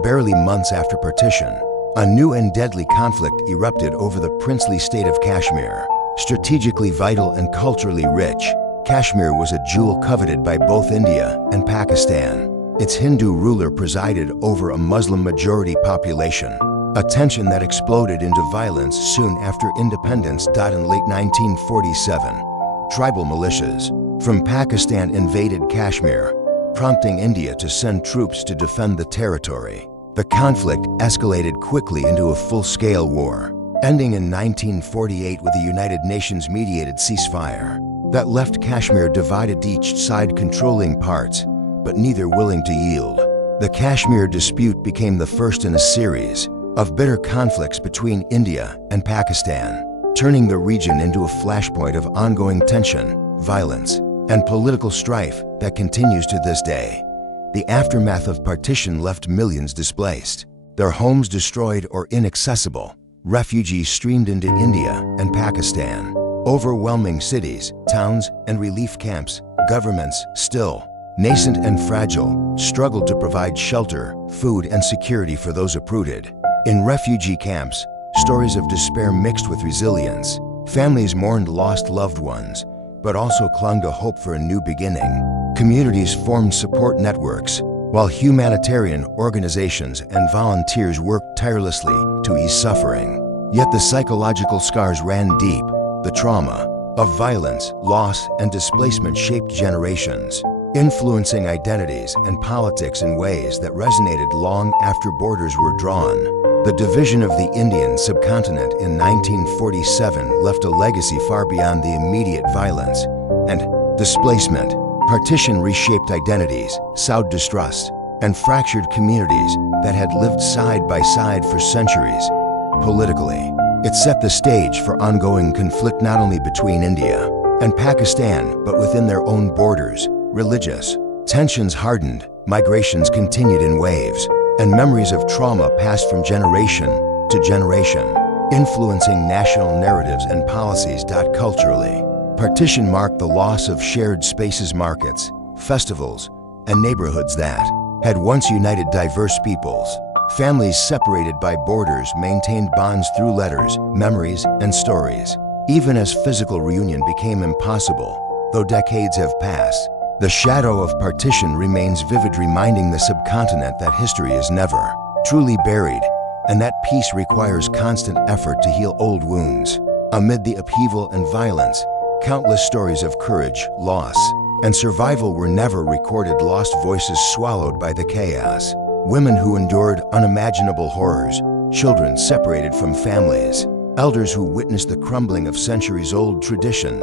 Barely months after partition, a new and deadly conflict erupted over the princely state of Kashmir. Strategically vital and culturally rich, Kashmir was a jewel coveted by both India and Pakistan. Its Hindu ruler presided over a Muslim-majority population, a tension that exploded into violence soon after independence. In late 1947, tribal militias from Pakistan invaded Kashmir, prompting India to send troops to defend the territory. The conflict escalated quickly into a full-scale war, ending in 1948 with a United Nations-mediated ceasefire that left Kashmir divided, each side controlling parts, but neither willing to yield. The Kashmir dispute became the first in a series of bitter conflicts between India and Pakistan, turning the region into a flashpoint of ongoing tension, violence, and political strife that continues to this day. The aftermath of partition left millions displaced, their homes destroyed or inaccessible. Refugees streamed into India and Pakistan, overwhelming cities, towns, and relief camps. Governments, still nascent and fragile, struggled to provide shelter, food, and security for those uprooted. In refugee camps, stories of despair mixed with resilience. Families mourned lost loved ones, but also clung to hope for a new beginning. Communities formed support networks, while humanitarian organizations and volunteers worked tirelessly to ease suffering. Yet the psychological scars ran deep. The trauma of violence, loss, and displacement shaped generations, influencing identities and politics in ways that resonated long after borders were drawn. The division of the Indian subcontinent in 1947 left a legacy far beyond the immediate violence and displacement. Partition reshaped identities, sowed distrust, and fractured communities that had lived side by side for centuries. Politically, it set the stage for ongoing conflict not only between India and Pakistan, but within their own borders. Religious tensions hardened, migrations continued in waves, and memories of trauma passed from generation to generation. influencing national narratives and policies. Culturally, partition marked the loss of shared spaces, markets, festivals, and neighborhoods that had once united diverse peoples. Families separated by borders maintained bonds through letters, memories, and stories. Even as physical reunion became impossible, though decades have passed, the shadow of partition remains vivid, reminding the subcontinent that history is never truly buried, and that peace requires constant effort to heal old wounds. Amid the upheaval and violence, countless stories of courage, loss, and survival were never recorded, lost voices swallowed by the chaos. Women who endured unimaginable horrors, children separated from families, elders who witnessed the crumbling of centuries-old traditions,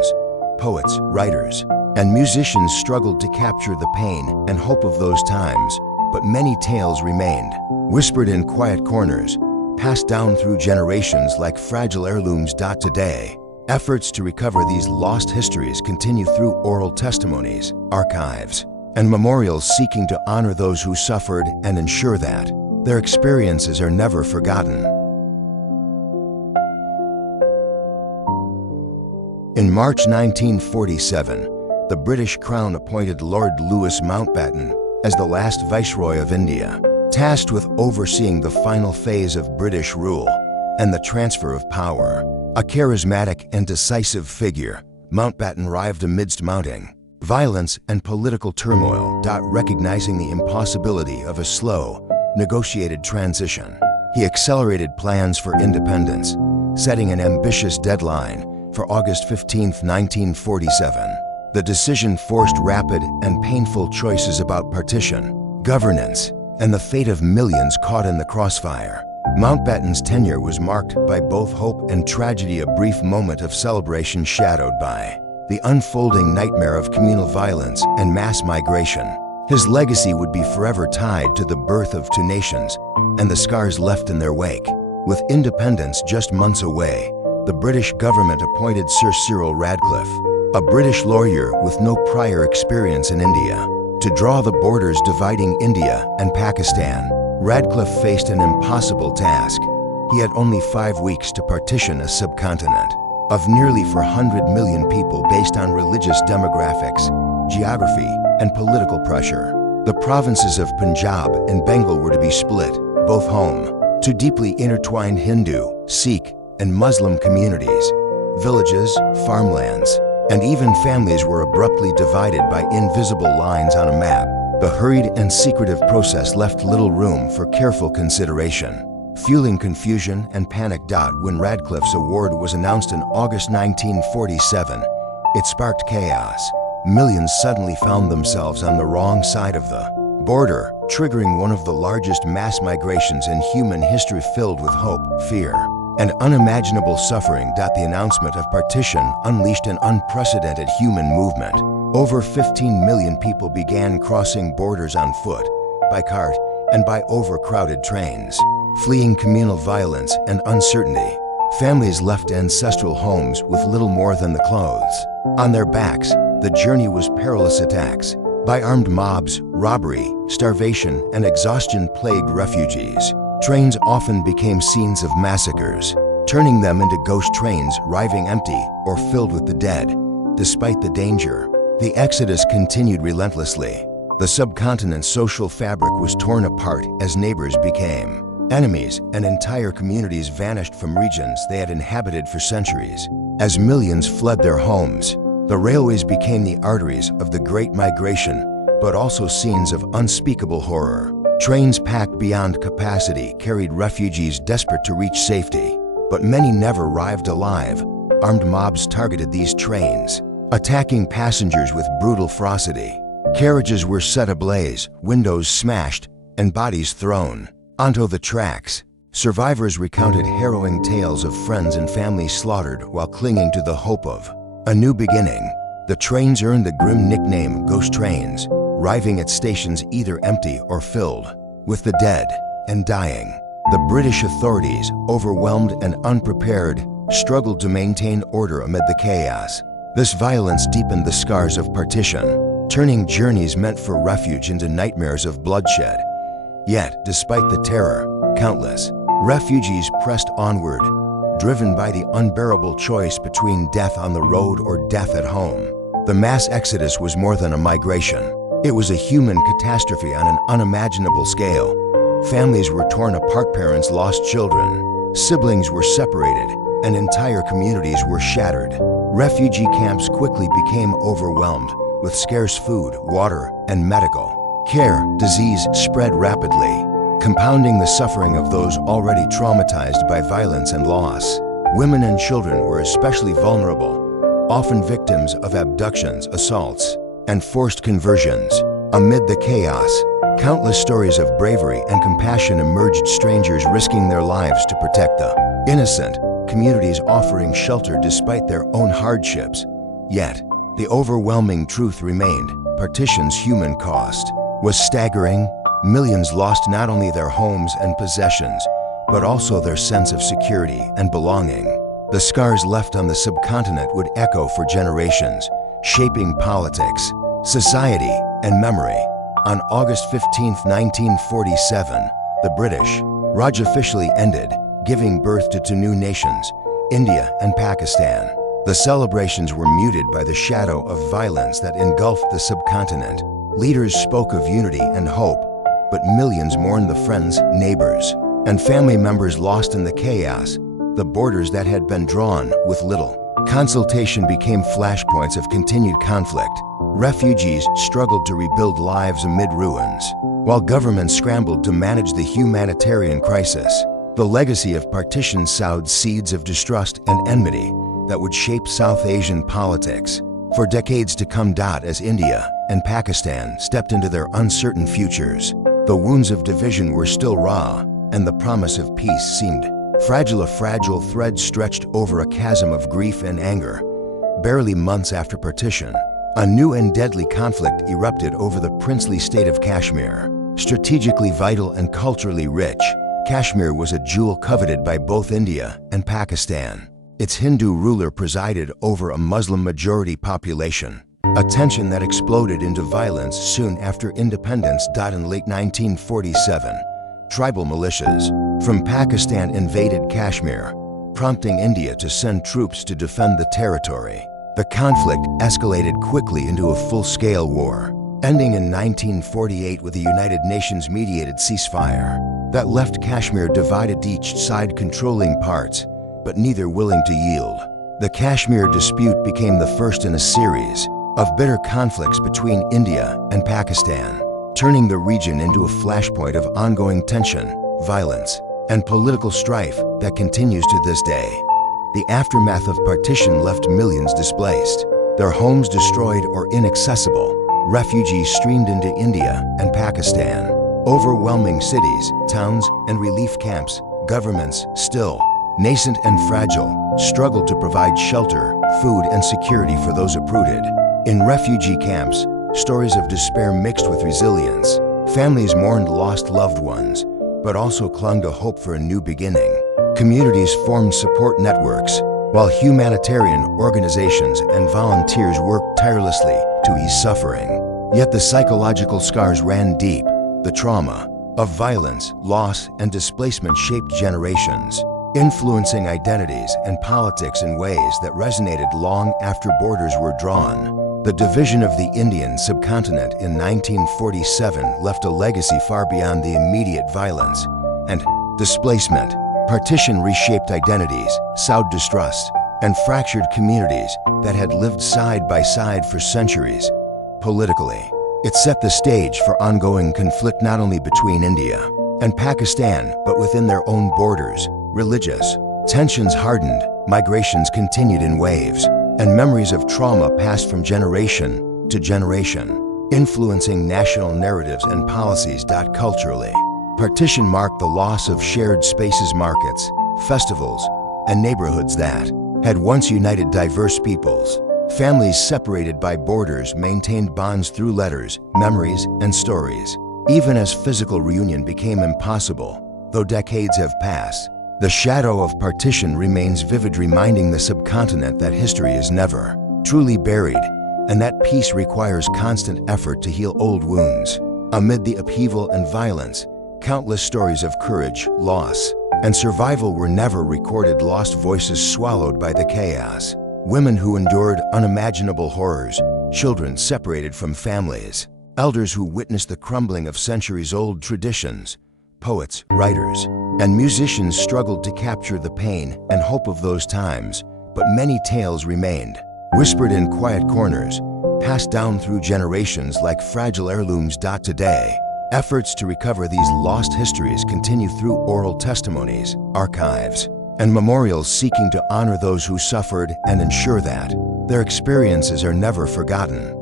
poets, writers, and musicians struggled to capture the pain and hope of those times, but many tales remained, whispered in quiet corners, passed down through generations like fragile heirlooms. Today, efforts to recover these lost histories continue through oral testimonies, archives, and memorials seeking to honor those who suffered and ensure that their experiences are never forgotten. In March 1947, the British Crown appointed Lord Mountbatten as the last Viceroy of India, tasked with overseeing the final phase of British rule and the transfer of power. A charismatic and decisive figure, Mountbatten arrived amidst mounting violence and political turmoil. Recognizing the impossibility of a slow, negotiated transition, he accelerated plans for independence, setting an ambitious deadline for August 15, 1947. The decision forced rapid and painful choices about partition, governance, and the fate of millions caught in the crossfire. Mountbatten's tenure was marked by both hope and tragedy, a brief moment of celebration shadowed by the unfolding nightmare of communal violence and mass migration. His legacy would be forever tied to the birth of two nations and the scars left in their wake. With independence just months away, the British government appointed Sir Cyril Radcliffe, a British lawyer with no prior experience in India, to draw the borders dividing India and Pakistan. Radcliffe faced an impossible task. He had only 5 weeks to partition a subcontinent of nearly 400 million people based on religious demographics, geography, and political pressure. The provinces of Punjab and Bengal were to be split, both home to deeply intertwined Hindu, Sikh, and Muslim communities. Villages, farmlands, and even families were abruptly divided by invisible lines on a map. The hurried and secretive process left little room for careful consideration, fueling confusion and panic. When Radcliffe's award was announced in August 1947, it sparked chaos. Millions suddenly found themselves on the wrong side of the border, triggering one of the largest mass migrations in human history, filled with hope, fear, and unimaginable suffering. The announcement of partition unleashed an unprecedented human movement. Over 15 million people began crossing borders on foot, by cart, and by overcrowded trains, fleeing communal violence and uncertainty. Families left ancestral homes with little more than the clothes on their backs. The journey was perilous. Attacks by armed mobs, robbery, starvation, and exhaustion plagued refugees. Trains often became scenes of massacres, turning them into ghost trains arriving empty or filled with the dead. Despite the danger, the exodus continued relentlessly. The subcontinent's social fabric was torn apart as neighbors became enemies, and entire communities vanished from regions they had inhabited for centuries. As millions fled their homes, the railways became the arteries of the Great Migration, but also scenes of unspeakable horror. Trains packed beyond capacity carried refugees desperate to reach safety, but many never arrived alive. Armed mobs targeted these trains, attacking passengers with brutal ferocity. Carriages were set ablaze, windows smashed, and bodies thrown onto the tracks. Survivors recounted harrowing tales of friends and families slaughtered while clinging to the hope of a new beginning. The trains earned the grim nickname ghost trains, arriving at stations either empty or filled with the dead and dying. The British authorities, overwhelmed and unprepared, struggled to maintain order amid the chaos. This violence deepened the scars of partition, turning journeys meant for refuge into nightmares of bloodshed. Yet, despite the terror, countless refugees pressed onward, driven by the unbearable choice between death on the road or death at home. The mass exodus was more than a migration. It was a human catastrophe on an unimaginable scale. Families were torn apart, parents lost children, siblings were separated, and entire communities were shattered. Refugee camps quickly became overwhelmed with scarce food, water, and medical care. Disease spread rapidly, compounding the suffering of those already traumatized by violence and loss. Women and children were especially vulnerable, often victims of abductions, assaults, and forced conversions. Amid the chaos, countless stories of bravery and compassion emerged, strangers risking their lives to protect the innocent, communities offering shelter despite their own hardships. Yet, the overwhelming truth remained: partition's human cost was staggering. Millions lost not only their homes and possessions, but also their sense of security and belonging. The scars left on the subcontinent would echo for generations, shaping politics, society, and memory. On August 15, 1947, the British Raj officially ended, giving birth to two new nations, India and Pakistan. The celebrations were muted by the shadow of violence that engulfed the subcontinent. Leaders spoke of unity and hope, but millions mourned the friends, neighbors, and family members lost in the chaos. The borders that had been drawn with little consultation became flashpoints of continued conflict. Refugees struggled to rebuild lives amid ruins, while governments scrambled to manage the humanitarian crisis. The legacy of partition sowed seeds of distrust and enmity that would shape South Asian politics for decades to come. As India and Pakistan stepped into their uncertain futures, the wounds of division were still raw, and the promise of peace seemed fragile. A fragile thread stretched over a chasm of grief and anger. Barely months after partition, a new and deadly conflict erupted over the princely state of Kashmir. Strategically vital and culturally rich, Kashmir was a jewel coveted by both India and Pakistan. Its Hindu ruler presided over a Muslim-majority population, a tension that exploded into violence soon after independence. In late 1947, tribal militias from Pakistan invaded Kashmir, prompting India to send troops to defend the territory. The conflict escalated quickly into a full-scale war, ending in 1948 with a United Nations-mediated ceasefire that left Kashmir divided, each side controlling parts, but neither willing to yield. The Kashmir dispute became the first in a series of bitter conflicts between India and Pakistan, turning the region into a flashpoint of ongoing tension, violence, and political strife that continues to this day. The aftermath of partition left millions displaced, their homes destroyed or inaccessible. Refugees streamed into India and Pakistan, overwhelming cities, towns, and relief camps. Governments, still nascent and fragile, struggled to provide shelter, food, and security for those uprooted. In refugee camps, stories of despair mixed with resilience. Families mourned lost loved ones, but also clung to hope for a new beginning. Communities formed support networks, while humanitarian organizations and volunteers worked tirelessly to ease suffering. Yet the psychological scars ran deep. The trauma of violence, loss, and displacement shaped generations, influencing identities and politics in ways that resonated long after borders were drawn. The division of the Indian subcontinent in 1947 left a legacy far beyond the immediate violence and displacement. Partition reshaped identities, sowed distrust, and fractured communities that had lived side by side for centuries. Politically, it set the stage for ongoing conflict not only between India and Pakistan, but within their own borders. Religious tensions hardened, migrations continued in waves, and memories of trauma passed from generation to generation, influencing national narratives and policies. Culturally, partition marked the loss of shared spaces, markets, festivals, and neighborhoods that had once united diverse peoples. Families separated by borders maintained bonds through letters, memories, and stories. Even as physical reunion became impossible, though decades have passed, the shadow of partition remains vivid, reminding the subcontinent that history is never truly buried, and that peace requires constant effort to heal old wounds. Amid the upheaval and violence, countless stories of courage, loss, and survival were never recorded, lost voices swallowed by the chaos. Women who endured unimaginable horrors, children separated from families, elders who witnessed the crumbling of centuries-old traditions, poets, writers, and musicians struggled to capture the pain and hope of those times, but many tales remained, whispered in quiet corners, passed down through generations like fragile heirlooms. Today, efforts to recover these lost histories continue through oral testimonies, archives, and memorials seeking to honor those who suffered and ensure that their experiences are never forgotten.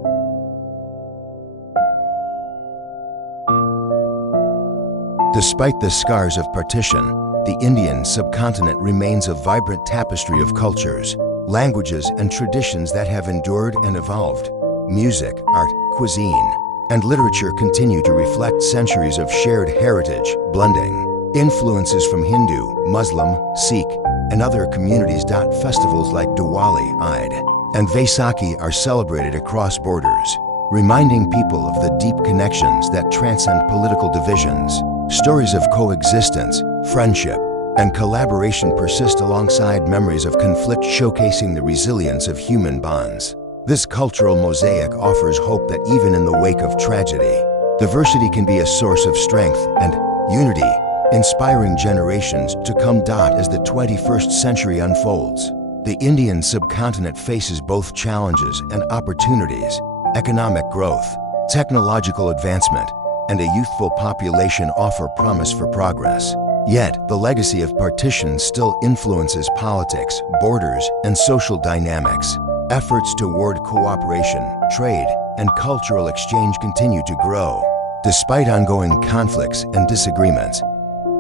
Despite the scars of partition, the Indian subcontinent remains a vibrant tapestry of cultures, languages, and traditions that have endured and evolved. Music, art, cuisine, and literature continue to reflect centuries of shared heritage, blending influences from Hindu, Muslim, Sikh, and other communities. Festivals like Diwali, Eid, and Vaisakhi are celebrated across borders, reminding people of the deep connections that transcend political divisions. Stories of coexistence, friendship, and collaboration persist alongside memories of conflict, showcasing the resilience of human bonds. This cultural mosaic offers hope that even in the wake of tragedy, diversity can be a source of strength and unity, inspiring generations to come. As the 21st century unfolds, the Indian subcontinent faces both challenges and opportunities. Economic growth, technological advancement, and a youthful population offer promise for progress. Yet, the legacy of partition still influences politics, borders, and social dynamics. Efforts toward cooperation, trade, and cultural exchange continue to grow. Despite ongoing conflicts and disagreements,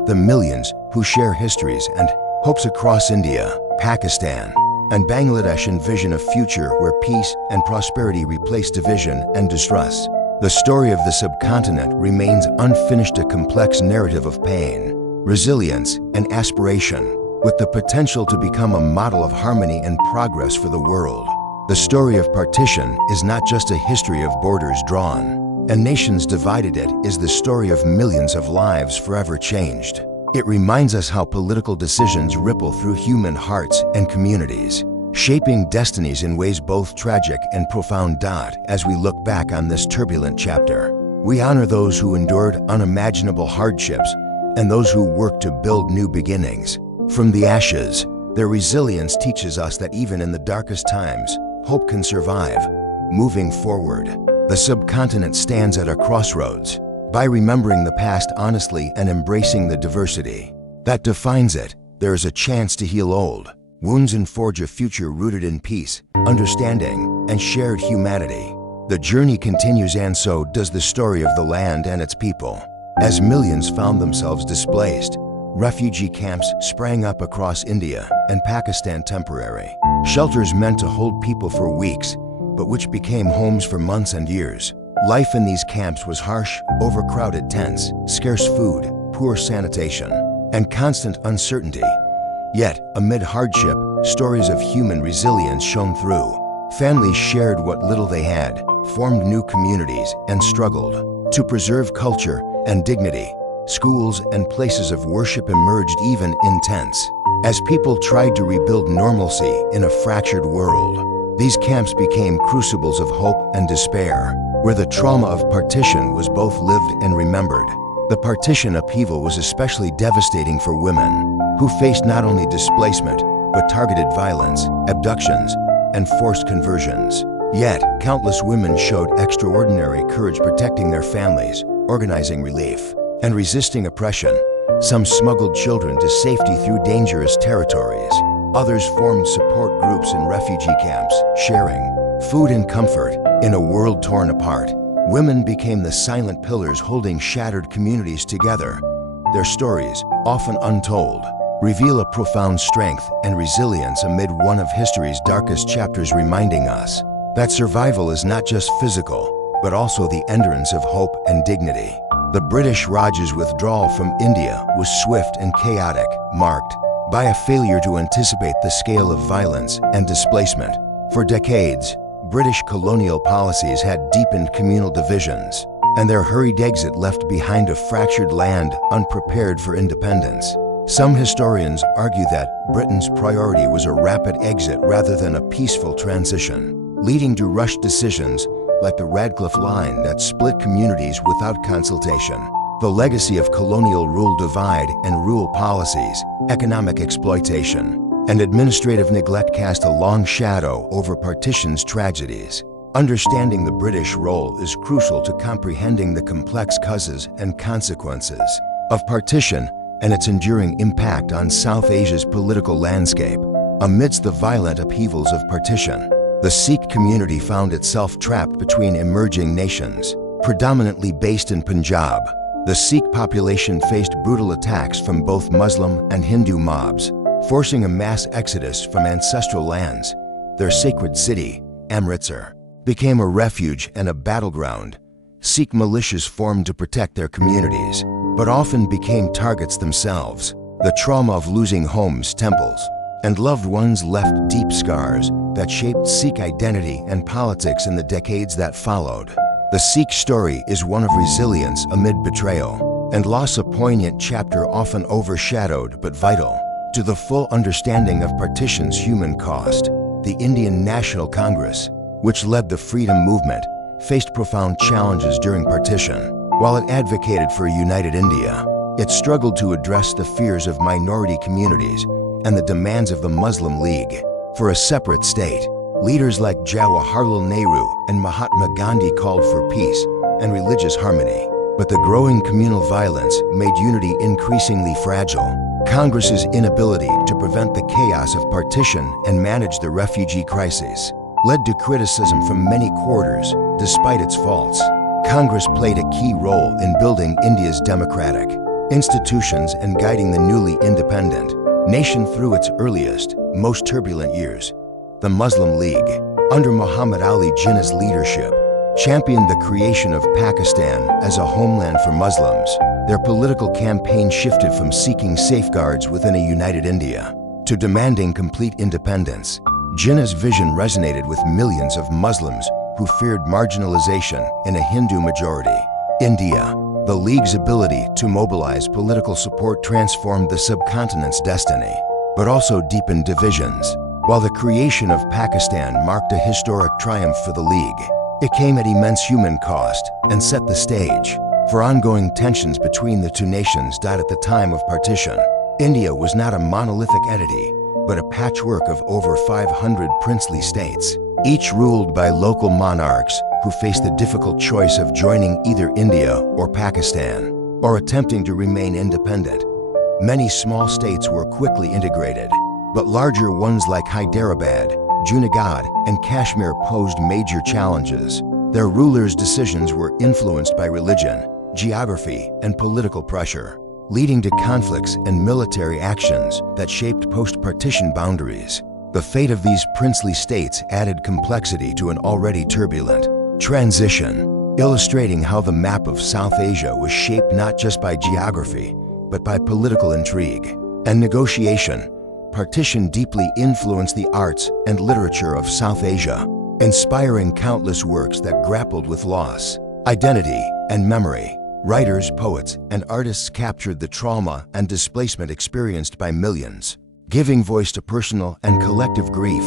the millions who share histories and hopes across India, Pakistan, and Bangladesh envision a future where peace and prosperity replace division and distrust. The story of the subcontinent remains unfinished, a complex narrative of pain, resilience, and aspiration, with the potential to become a model of harmony and progress for the world. The story of partition is not just a history of borders drawn and nations divided. It is the story of millions of lives forever changed. It reminds us how political decisions ripple through human hearts and communities, shaping destinies in ways both tragic and profound. As we look back on this turbulent chapter, we honor those who endured unimaginable hardships and those who worked to build new beginnings. From the ashes, their resilience teaches us that even in the darkest times, hope can survive. Moving forward, the subcontinent stands at a crossroads. By remembering the past honestly and embracing the diversity that defines it, there is a chance to heal old wounds and forge a future rooted in peace, understanding, and shared humanity. The journey continues, and so does the story of the land and its people. As millions found themselves displaced, refugee camps sprang up across India and Pakistan, temporary shelters meant to hold people for weeks, but which became homes for months and years. Life in these camps was harsh, overcrowded tents, scarce food, poor sanitation, and constant uncertainty. Yet, amid hardship, stories of human resilience shone through. Families shared what little they had, formed new communities, and struggled to preserve culture and dignity. Schools and places of worship emerged even in tents, as people tried to rebuild normalcy in a fractured world. These camps became crucibles of hope and despair, where the trauma of partition was both lived and remembered. The partition upheaval was especially devastating for women, who faced not only displacement, but targeted violence, abductions, and forced conversions. Yet, countless women showed extraordinary courage, protecting their families, organizing relief, and resisting oppression. Some smuggled children to safety through dangerous territories. Others formed support groups in refugee camps, sharing food and comfort. In a world torn apart, women became the silent pillars holding shattered communities together. Their stories, often untold, reveal a profound strength and resilience amid one of history's darkest chapters, reminding us that survival is not just physical, but also the endurance of hope and dignity. The British Raj's withdrawal from India was swift and chaotic, marked by a failure to anticipate the scale of violence and displacement. For decades, British colonial policies had deepened communal divisions, and their hurried exit left behind a fractured land unprepared for independence. Some historians argue that Britain's priority was a rapid exit rather than a peaceful transition, leading to rushed decisions like the Radcliffe Line that split communities without consultation. The legacy of colonial rule divide and rule policies, economic exploitation, and administrative neglect cast a long shadow over partition's tragedies. Understanding the British role is crucial to comprehending the complex causes and consequences of partition and its enduring impact on South Asia's political landscape. Amidst the violent upheavals of partition, the Sikh community found itself trapped between emerging nations. Predominantly based in Punjab, the Sikh population faced brutal attacks from both Muslim and Hindu mobs, forcing a mass exodus from ancestral lands. Their sacred city, Amritsar, became a refuge and a battleground. Sikh militias formed to protect their communities, but often became targets themselves. The trauma of losing homes, temples, and loved ones left deep scars that shaped Sikh identity and politics in the decades that followed. The Sikh story is one of resilience amid betrayal and loss, a poignant chapter often overshadowed but vital to the full understanding of partition's human cost. The Indian National Congress, which led the freedom movement, faced profound challenges during partition. While it advocated for a united India, it struggled to address the fears of minority communities and the demands of the Muslim League for a separate state. Leaders like Jawaharlal Nehru and Mahatma Gandhi called for peace and religious harmony, but the growing communal violence made unity increasingly fragile. Congress's inability to prevent the chaos of partition and manage the refugee crisis led to criticism from many quarters. Despite its faults, Congress played a key role in building India's democratic institutions and guiding the newly independent nation through its earliest, most turbulent years. The Muslim League, under Muhammad Ali Jinnah's leadership, championed the creation of Pakistan as a homeland for Muslims. Their political campaign shifted from seeking safeguards within a united India to demanding complete independence. Jinnah's vision resonated with millions of Muslims who feared marginalization in a Hindu-majority India. The League's ability to mobilize political support transformed the subcontinent's destiny, but also deepened divisions. While the creation of Pakistan marked a historic triumph for the League, it came at immense human cost and set the stage for ongoing tensions between the two nations. At the time of partition, India was not a monolithic entity, but a patchwork of over 500 princely states, each ruled by local monarchs who faced the difficult choice of joining either India or Pakistan, or attempting to remain independent. Many small states were quickly integrated, but larger ones like Hyderabad, Junagadh, and Kashmir posed major challenges. Their rulers' decisions were influenced by religion, geography, and political pressure, leading to conflicts and military actions that shaped post-partition boundaries. The fate of these princely states added complexity to an already turbulent transition, illustrating how the map of South Asia was shaped not just by geography, but by political intrigue and negotiation. Partition deeply influenced the arts and literature of South Asia, inspiring countless works that grappled with loss, identity, and memory. Writers, poets, and artists captured the trauma and displacement experienced by millions, giving voice to personal and collective grief.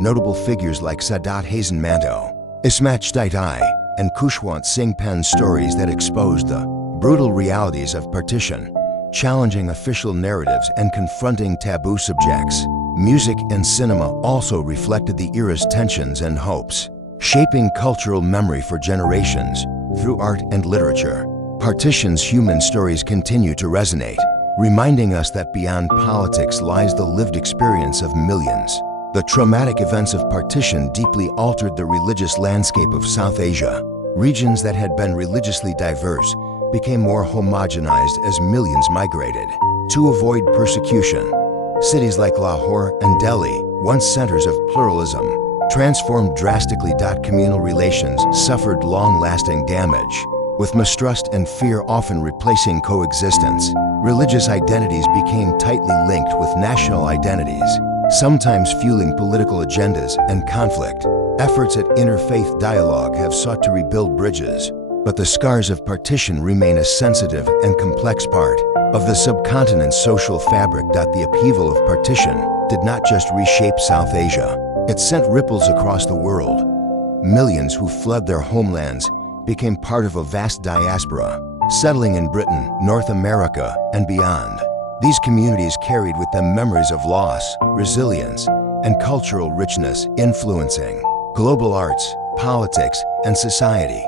Notable figures like Saadat Hasan Manto, Ismat Chaitai, and Khushwant Singh penned stories that exposed the brutal realities of partition, challenging official narratives and confronting taboo subjects. Music and cinema also reflected the era's tensions and hopes, shaping cultural memory for generations through art and literature. Partition's human stories continue to resonate, reminding us that beyond politics lies the lived experience of millions. The traumatic events of partition deeply altered the religious landscape of South Asia. Regions that had been religiously diverse became more homogenized as millions migrated. To avoid persecution, cities like Lahore and Delhi, once centers of pluralism, transformed drastically. Communal relations suffered long-lasting damage, with mistrust and fear often replacing coexistence. Religious identities became tightly linked with national identities, sometimes fueling political agendas and conflict. Efforts at interfaith dialogue have sought to rebuild bridges, But the scars of partition remain a sensitive and complex part of the subcontinent's social fabric. The upheaval of partition did not just reshape South Asia, it sent ripples across the world. Millions who fled their homelands became part of a vast diaspora, settling in Britain, North America, and beyond. These communities carried with them memories of loss, resilience, and cultural richness, influencing global arts, politics, and society.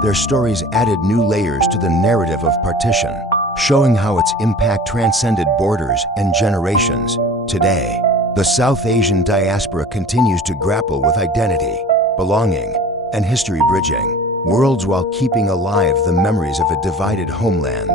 Their stories added new layers to the narrative of partition, showing how its impact transcended borders and generations. Today, the South Asian diaspora continues to grapple with identity, belonging, and history, bridging worlds while keeping alive the memories of a divided homeland.